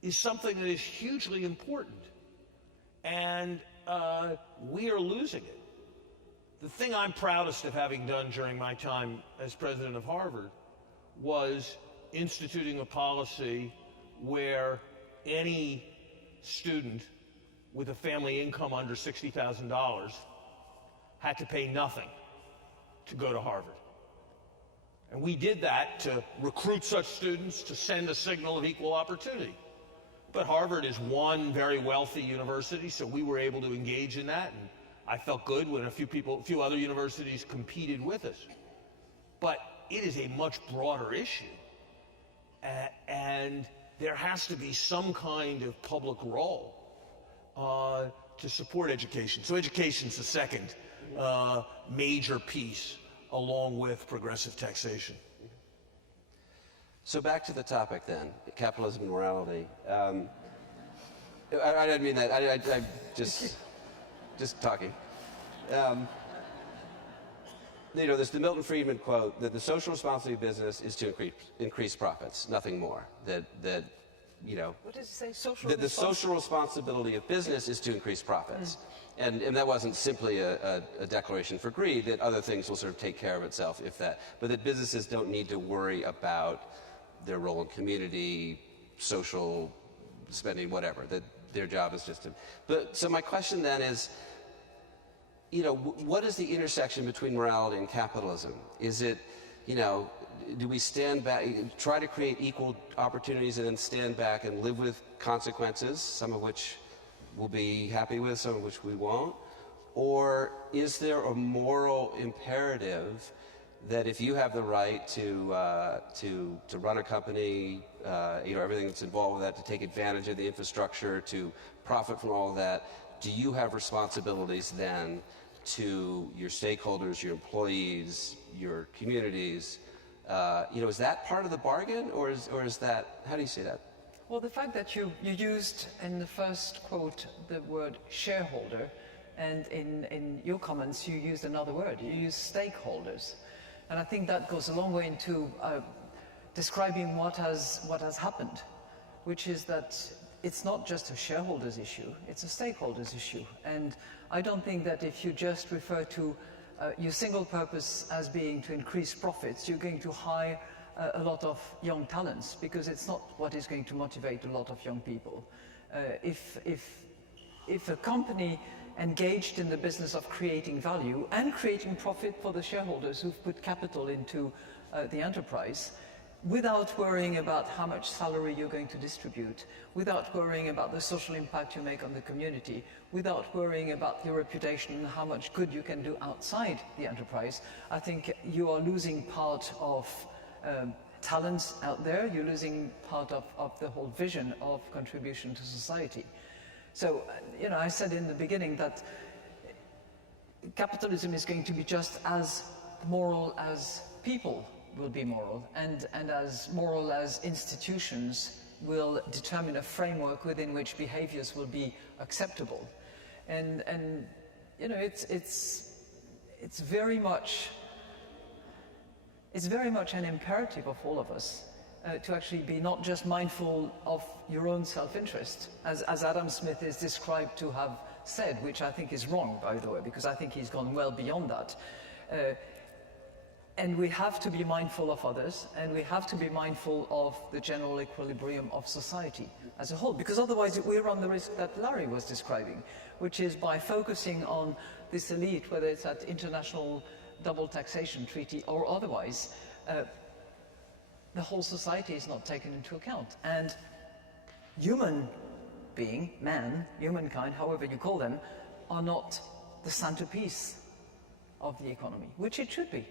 is something that is hugely important. And we are losing it. The thing I'm proudest of having done during my time as president of Harvard was instituting a policy where any student with a family income under $60,000 had to pay nothing to go to Harvard. And we did that to recruit such students, to send a signal of equal opportunity. But Harvard is one very wealthy university, so we were able to engage in that, and I felt good when a few other universities competed with us. But it is a much broader issue, and there has to be some kind of public role to support education. So education's the second major piece, along with progressive taxation. So back to the topic then, capitalism and morality. I didn't mean that. I just talking. There's the Milton Friedman quote that the social responsibility of business is to increase profits, nothing more. What does it say? The social responsibility of business is to increase profits. And that wasn't simply a declaration for greed, that other things will sort of take care of itself but that businesses don't need to worry about their role in community, social spending, whatever, that their job is just to... So my question then is, what is the intersection between morality and capitalism? Is it, do we stand back, try to create equal opportunities and then stand back and live with consequences, some of which we'll be happy with, some of which we won't? Or is there a moral imperative that if you have the right to run a company, everything that's involved with that, to take advantage of the infrastructure, to profit from all of that, do you have responsibilities then to your stakeholders, your employees, your communities. Is that part of the bargain, or is that, how do you say that? Well, the fact that you used in the first quote the word shareholder, and in your comments you used another word, you used stakeholders. And I think that goes a long way into describing what has happened, which is that it's not just a shareholders issue, it's a stakeholders issue. And I don't think that if you just refer to your single purpose as being to increase profits, you're going to hire a lot of young talents, because it's not what is going to motivate a lot of young people. If a company engaged in the business of creating value and creating profit for the shareholders who've put capital into the enterprise, without worrying about how much salary you're going to distribute, without worrying about the social impact you make on the community, without worrying about your reputation and how much good you can do outside the enterprise, I think you are losing part of talents out there, you're losing part of the whole vision of contribution to society. So, I said in the beginning that capitalism is going to be just as moral as people will be moral, and as moral as institutions will determine a framework within which behaviors will be acceptable. And it's very much an imperative of all of us to actually be not just mindful of your own self-interest, as Adam Smith is described to have said, which I think is wrong, by the way, because I think he's gone well beyond that. And we have to be mindful of others, and we have to be mindful of the general equilibrium of society as a whole, because otherwise we run the risk that Larry was describing, which is by focusing on this elite, whether it's at international double taxation treaty or otherwise, the whole society is not taken into account. And human being, man, humankind, however you call them, are not the centerpiece of the economy, which it should be.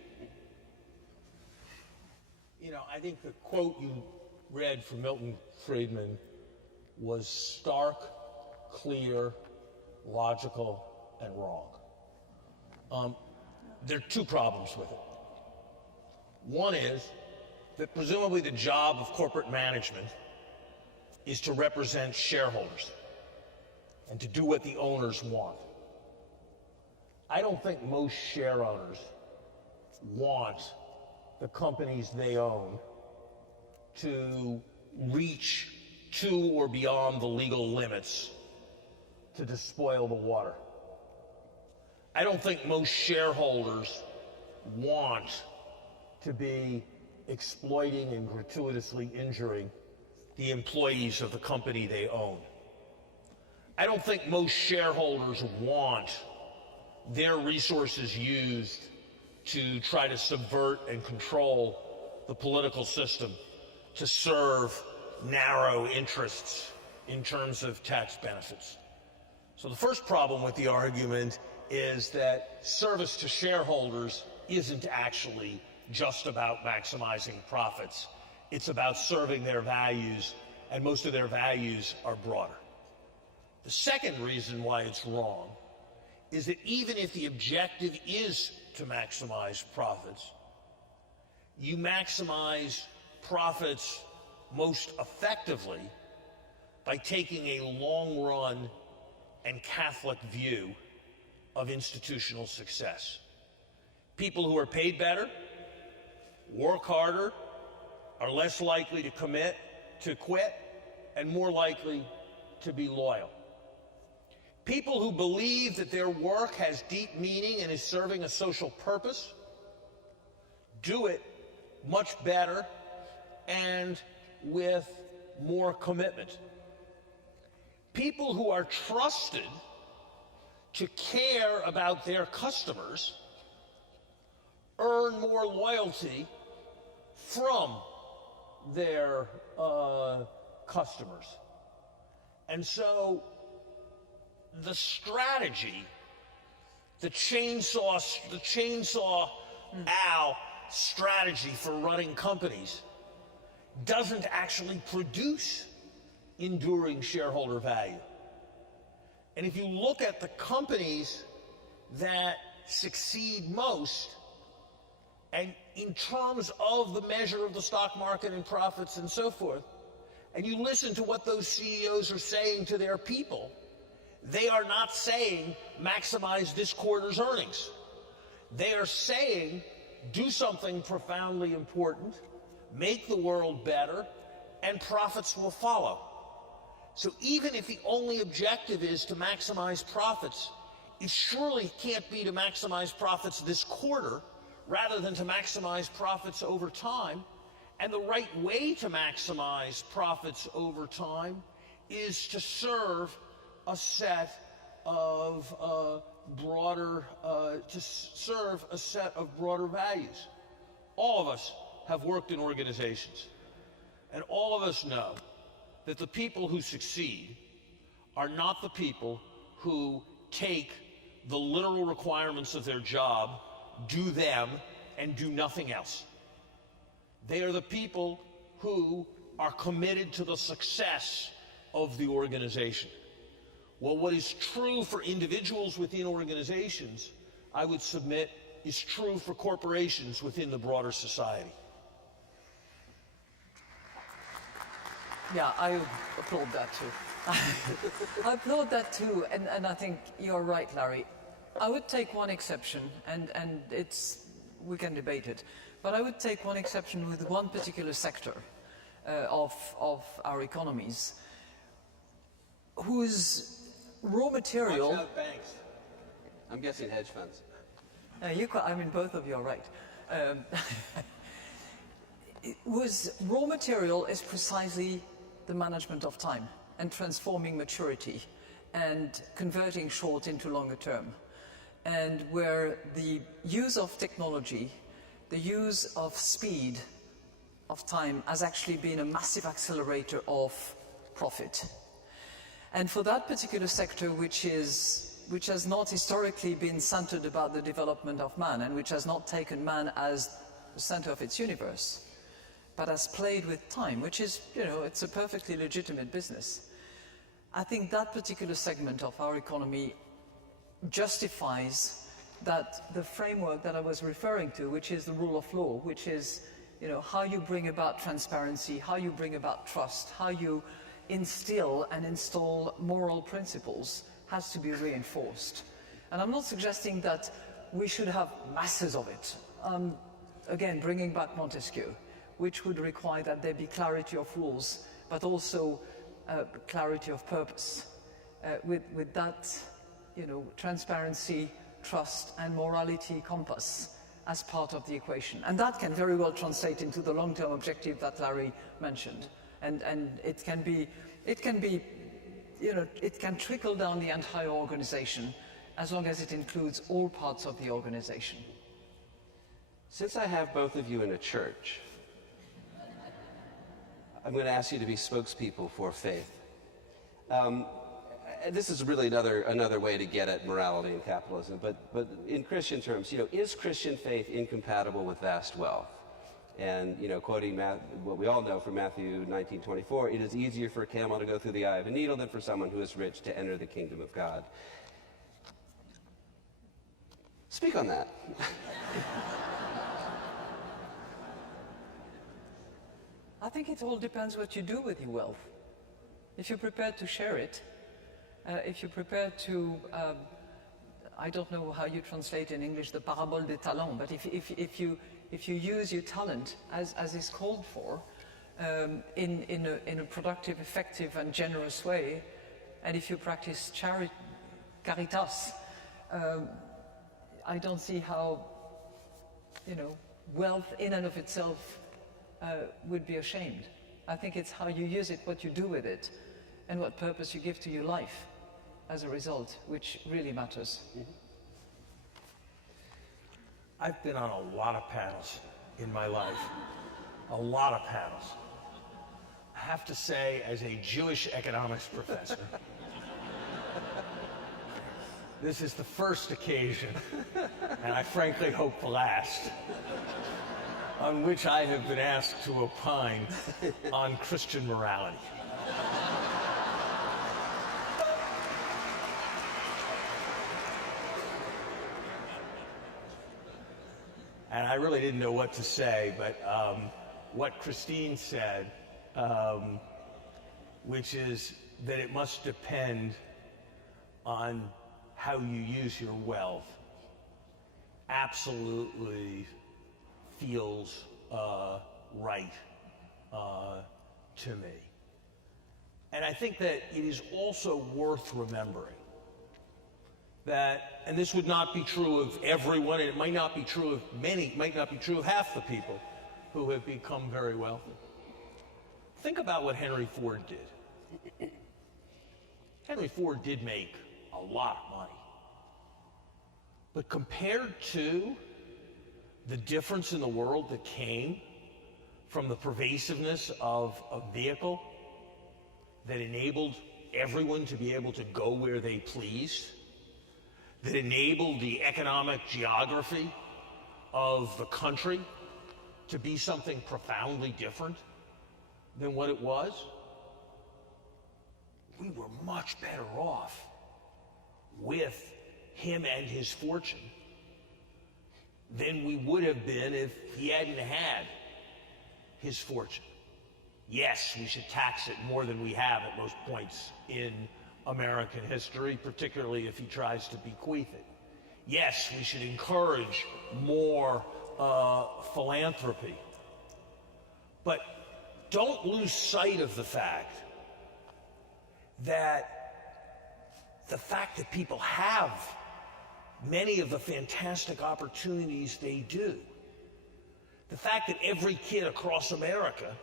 I think the quote you read from Milton Friedman was stark, clear, logical, and wrong. There are two problems with it. One is that presumably the job of corporate management is to represent shareholders and to do what the owners want. I don't think most share owners want the companies they own to reach to or beyond the legal limits to despoil the water. I don't think most shareholders want to be exploiting and gratuitously injuring the employees of the company they own. I don't think most shareholders want their resources used to try to subvert and control the political system to serve narrow interests in terms of tax benefits. So the first problem with the argument is that service to shareholders isn't actually just about maximizing profits. It's about serving their values, and most of their values are broader. The second reason why it's wrong is that even if the objective is to maximize profits, you maximize profits most effectively by taking a long-run and Catholic view of institutional success. People who are paid better, work harder, are less likely to quit, and more likely to be loyal. People who believe that their work has deep meaning and is serving a social purpose do it much better and with more commitment. People who are trusted to care about their customers earn more loyalty from their customers. And so the strategy, the chainsaw owl strategy for running companies doesn't actually produce enduring shareholder value. And if you look at the companies that succeed most, and in terms of the measure of the stock market and profits and so forth, and you listen to what those CEOs are saying to their people, they are not saying maximize this quarter's earnings. They are saying do something profoundly important, make the world better, and profits will follow. So even if the only objective is to maximize profits, it surely can't be to maximize profits this quarter rather than to maximize profits over time. And the right way to maximize profits over time is to serve a set of broader values. All of us have worked in organizations, and all of us know that the people who succeed are not the people who take the literal requirements of their job, do them, and do nothing else. They are the people who are committed to the success of the organization. Well, what is true for individuals within organizations, I would submit, is true for corporations within the broader society. Yeah, I applaud that too. I applaud that too, and I think you're right, Larry. I would take one exception, and we can debate it, but I would take one exception with one particular sector of our economies, whose raw material... Watch out, banks. I'm guessing hedge funds. Both of you are right. Raw material is precisely the management of time and transforming maturity and converting short into longer term. And where the use of technology, the use of speed of time has actually been a massive accelerator of profit. And for that particular sector, which has not historically been centered about the development of man and which has not taken man as the center of its universe, but has played with time, which is, it's a perfectly legitimate business. I think that particular segment of our economy justifies that the framework that I was referring to, which is the rule of law, which is, how you bring about transparency, how you bring about trust, how you instill and install moral principles, has to be reinforced. And I'm not suggesting that we should have masses of it. Again, bringing back Montesquieu, which would require that there be clarity of rules, but also clarity of purpose. With that, transparency, trust, and morality compass as part of the equation. And that can very well translate into the long-term objective that Larry mentioned. And it can trickle down the entire organization as long as it includes all parts of the organization. Since I have both of you in a church, I'm going to ask you to be spokespeople for faith. This is really another way to get at morality and capitalism, but in Christian terms, is Christian faith incompatible with vast wealth? And, quoting what we all know from Matthew 19:24, it is easier for a camel to go through the eye of a needle than for someone who is rich to enter the kingdom of God. Speak on that. I think it all depends what you do with your wealth. If you're prepared to share it, if you're prepared to, I don't know how you translate in English the parabole des talents, but if you use your talent as is called for, in a productive, effective, and generous way, and if you practice caritas, I don't see how, wealth in and of itself would be ashamed. I think it's how you use it, what you do with it, and what purpose you give to your life as a result, which really matters. Mm-hmm. I've been on a lot of panels in my life, a lot of panels. I have to say, as a Jewish economics professor, this is the first occasion, and I frankly hope the last, on which I have been asked to opine on Christian morality. and I really didn't know what to say, but what Christine said, which is that it must depend on how you use your wealth, absolutely feels right to me. And I think that it is also worth remembering that, and this would not be true of everyone, and it might not be true of many, it might not be true of half the people who have become very wealthy. Think about what Henry Ford did. Henry Ford did make a lot of money. But compared to the difference in the world that came from the pervasiveness of a vehicle that enabled everyone to be able to go where they pleased, that enabled the economic geography of the country to be something profoundly different than what it was, we were much better off with him and his fortune than we would have been if he hadn't had his fortune. Yes, we should tax it more than we have at most points in American history, particularly if he tries to bequeath it. Yes, we should encourage more philanthropy. But don't lose sight of the fact that people have many of the fantastic opportunities they do, the fact that every kid across America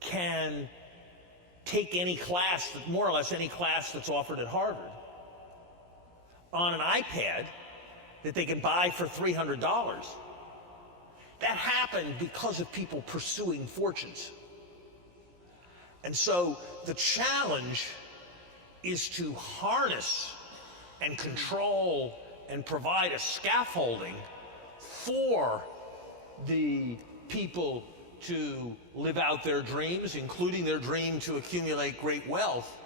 can take any class, more or less any class that's offered at Harvard, on an iPad that they can buy for $300. That happened because of people pursuing fortunes. And so the challenge is to harness and control and provide a scaffolding for the people to live out their dreams, including their dream to accumulate great wealth,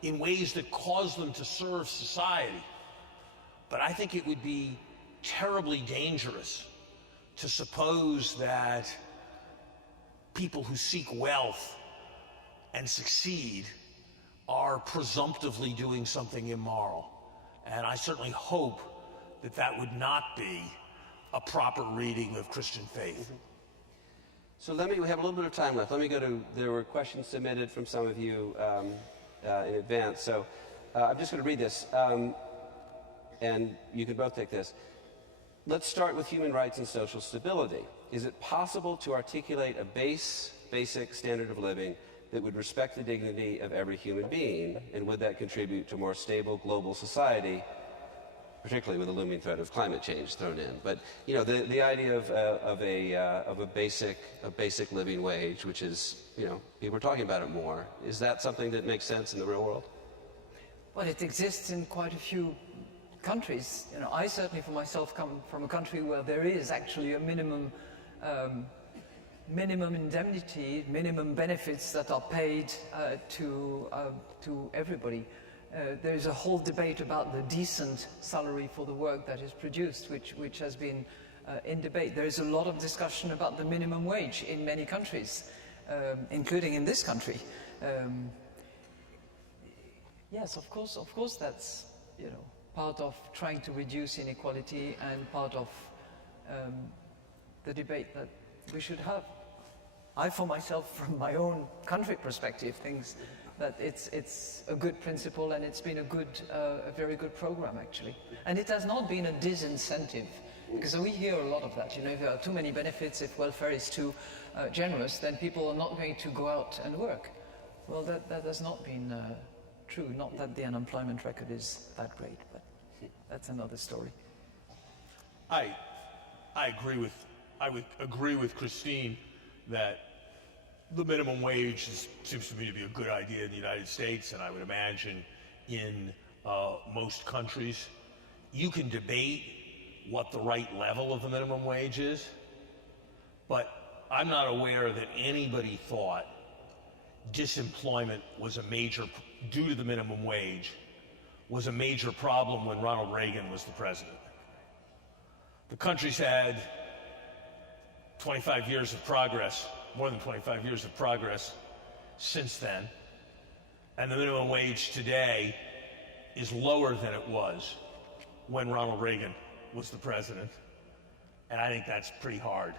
in ways that cause them to serve society. But I think it would be terribly dangerous to suppose that people who seek wealth and succeed are presumptively doing something immoral. And I certainly hope that that would not be a proper reading of Christian faith. Mm-hmm. So we have a little bit of time left. Let me go to, there were questions submitted from some of you in advance. So I'm just going to read this, and you can both take this. Let's start with human rights and social stability. Is it possible to articulate a basic standard of living that would respect the dignity of every human being, and would that contribute to a more stable global society, particularly with the looming threat of climate change thrown in? But you know, the idea of a basic living wage, which is, you know, people are talking about it more. Is that something that makes sense in the real world? Well, it exists in quite a few countries. You know, I certainly for myself come from a country where there is actually a minimum indemnity, minimum benefits that are paid to everybody. There's a whole debate about the decent salary for the work that is produced, which has been in debate. There is a lot of discussion about the minimum wage in many countries, including in this country. Yes, of course, that's, you know, part of trying to reduce inequality and part of the debate that we should have. I, for myself, from my own country perspective, think that it's a good principle and it's been a very good program, actually. And it has not been a disincentive, because we hear a lot of that. You know, if there are too many benefits, if welfare is too generous, then people are not going to go out and work. Well, that has not been true. Not that the unemployment record is that great, but that's another story. I would agree with Christine that the minimum wage seems to me to be a good idea in the United States, and I would imagine in most countries. You can debate what the right level of the minimum wage is, but I'm not aware that anybody thought disemployment was a major, due to the minimum wage, was a major problem when Ronald Reagan was the president. The country's had 25 years of progress, more than 25 years of progress since then, and the minimum wage today is lower than it was when Ronald Reagan was the president, and I think that's pretty hard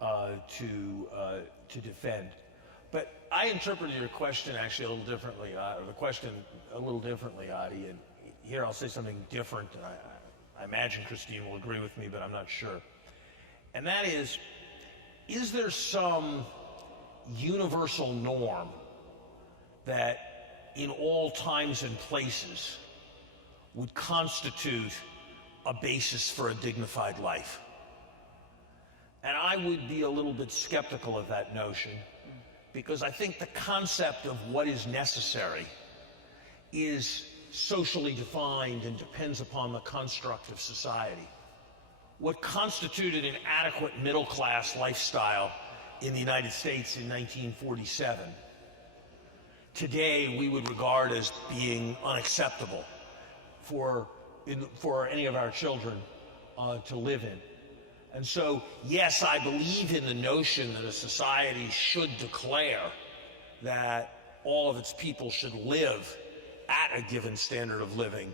to defend. But I interpreted your question actually a little differently, or the question a little differently, Adi, and here I'll say something different. I imagine Christine will agree with me, but I'm not sure. And that is there some universal norm that in all times and places would constitute a basis for a dignified life? And I would be a little bit skeptical of that notion, because I think the concept of what is necessary is socially defined and depends upon the construct of society. What constituted an adequate middle-class lifestyle in the United States in 1947, today we would regard as being unacceptable for any of our children to live in. And so, yes, I believe in the notion that a society should declare that all of its people should live at a given standard of living,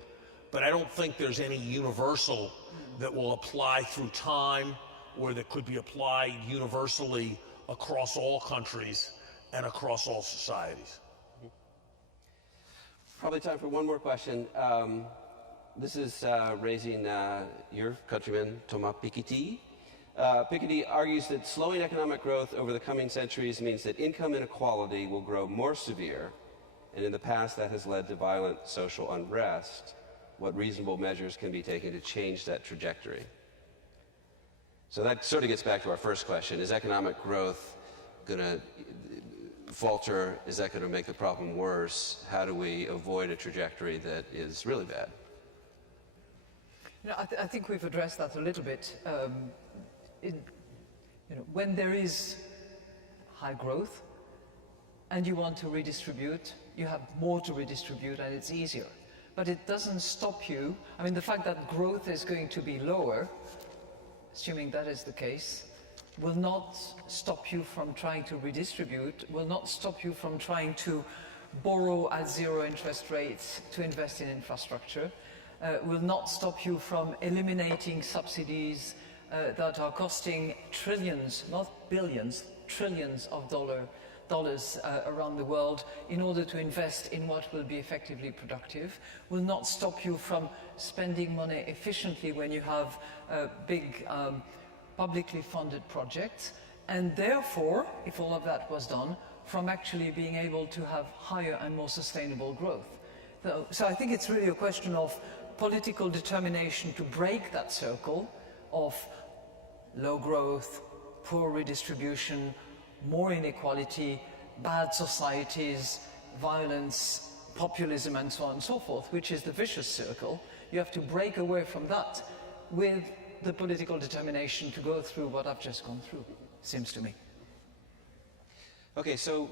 but I don't think there's any universal that will apply through time or that could be applied universally across all countries and across all societies. Probably time for one more question. This is raising your countryman, Thomas Piketty. Piketty argues that slowing economic growth over the coming centuries means that income inequality will grow more severe, and in the past that has led to violent social unrest. What reasonable measures can be taken to change that trajectory? So that sort of gets back to our first question. Is economic growth going to falter? Is that going to make the problem worse? How do we avoid a trajectory that is really bad? You know, I think we've addressed that a little bit. When there is high growth and you want to redistribute, you have more to redistribute and it's easier. But it doesn't stop you. I mean, the fact that growth is going to be lower, assuming that is the case, will not stop you from trying to redistribute, will not stop you from trying to borrow at zero interest rates to invest in infrastructure, will not stop you from eliminating subsidies that are costing trillions, not billions, trillions of dollars around the world in order to invest in what will be effectively productive, will not stop you from spending money efficiently when you have big publicly funded projects, and therefore, if all of that was done, from actually being able to have higher and more sustainable growth. So I think it's really a question of political determination to break that circle of low growth, poor redistribution, more inequality, bad societies, violence, populism, and so on and so forth, which is the vicious circle. You have to break away from that with the political determination to go through what I've just gone through, seems to me. Okay, so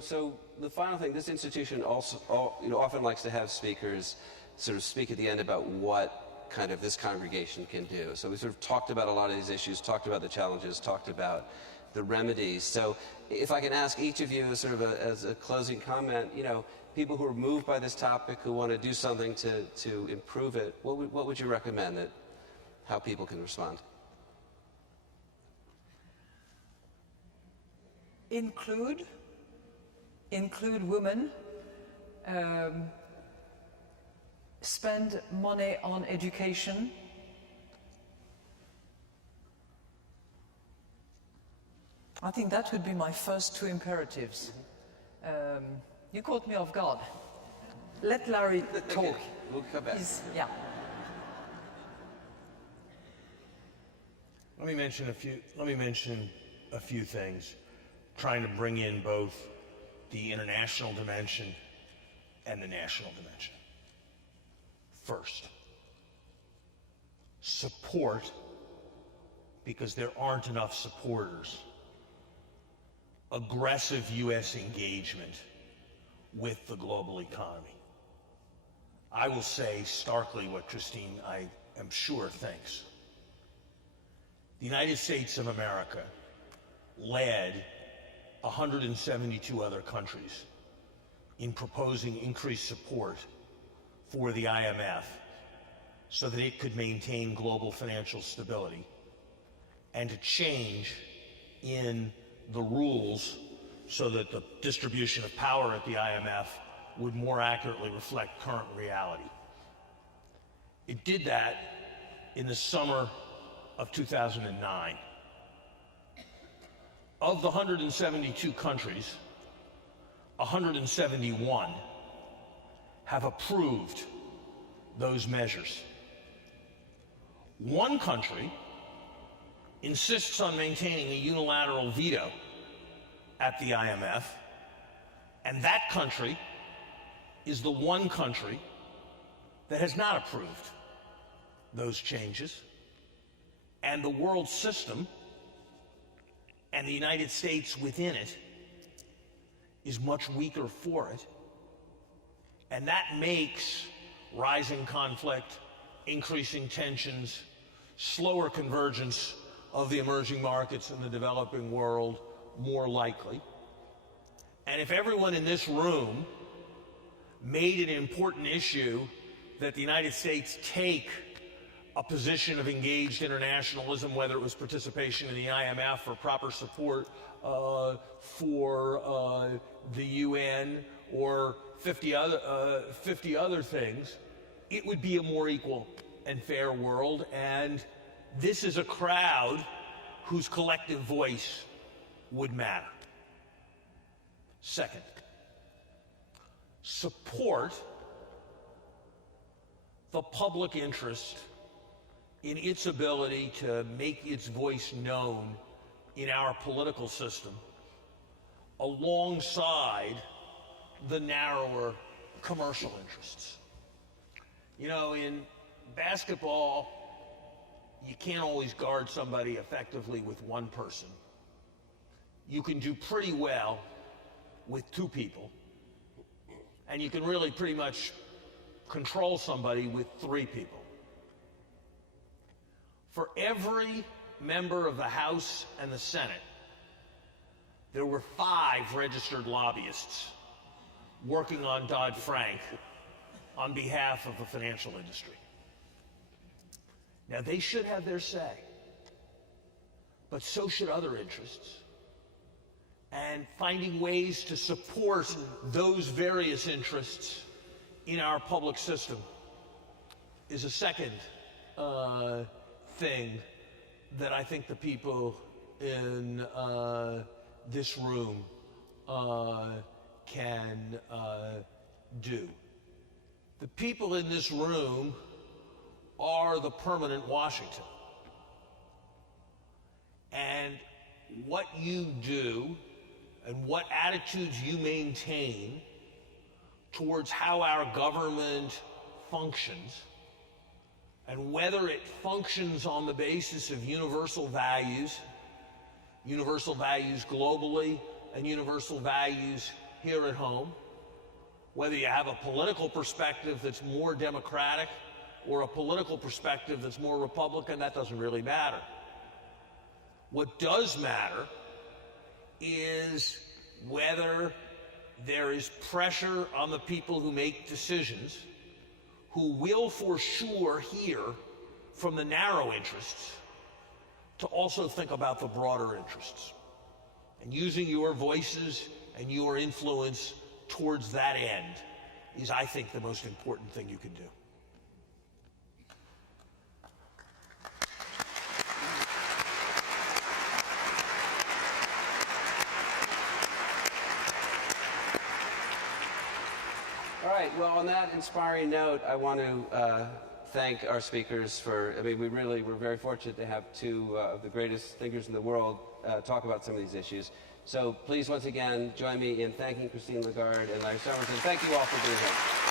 the final thing, this institution also often likes to have speakers sort of speak at the end about what kind of this congregation can do. So we sort of talked about a lot of these issues, talked about the challenges, talked about the remedies. So if I can ask each of you sort of as a closing comment, people who are moved by this topic, who want to do something to improve it, what would you recommend how people can respond? Include women, spend money on education, I think that would be my first two imperatives. You caught me off guard. Let Larry talk. Okay, we'll come back. Yeah. Let me mention a few things, trying to bring in both the international dimension and the national dimension. First, support, because there aren't enough supporters, aggressive U.S. engagement with the global economy. I will say starkly what Christine, I am sure, thinks. the United States of America led 172 other countries in proposing increased support for the IMF so that it could maintain global financial stability and to change in the rules so that the distribution of power at the IMF would more accurately reflect current reality. It did that in the summer of 2009. Of the 172 countries, 171 have approved those measures. One country insists on maintaining a unilateral veto at the IMF, and that country is the one country that has not approved those changes. And the world system and the United States within it is much weaker for it. And that makes rising conflict, increasing tensions, slower convergence of the emerging markets in the developing world more likely. And if everyone in this room made it an important issue that the United States take a position of engaged internationalism, whether it was participation in the IMF or proper support for the UN or 50 other things, it would be a more equal and fair world. And this is a crowd whose collective voice would matter. Second, support the public interest in its ability to make its voice known in our political system alongside the narrower commercial interests. You know, in basketball, you can't always guard somebody effectively with one person. You can do pretty well with two people, and you can really pretty much control somebody with three people. For every member of the House and the Senate, there were 5 registered lobbyists working on Dodd-Frank on behalf of the financial industry. Now, they should have their say, but so should other interests. And finding ways to support those various interests in our public system is a second thing that I think the people in this room can do. The people in this room are the permanent Washington. And what you do and what attitudes you maintain towards how our government functions, and whether it functions on the basis of universal values globally and universal values here at home, whether you have a political perspective that's more democratic or a political perspective that's more Republican, that doesn't really matter. What does matter is whether there is pressure on the people who make decisions, who will for sure hear from the narrow interests, to also think about the broader interests. And using your voices and your influence towards that end is, I think, the most important thing you can do. All right, well, on that inspiring note, I want to thank our speakers for, we're very fortunate to have 2 of the greatest thinkers in the world talk about some of these issues. So please, once again, join me in thanking Christine Lagarde and Larry Summers, and thank you all for being here.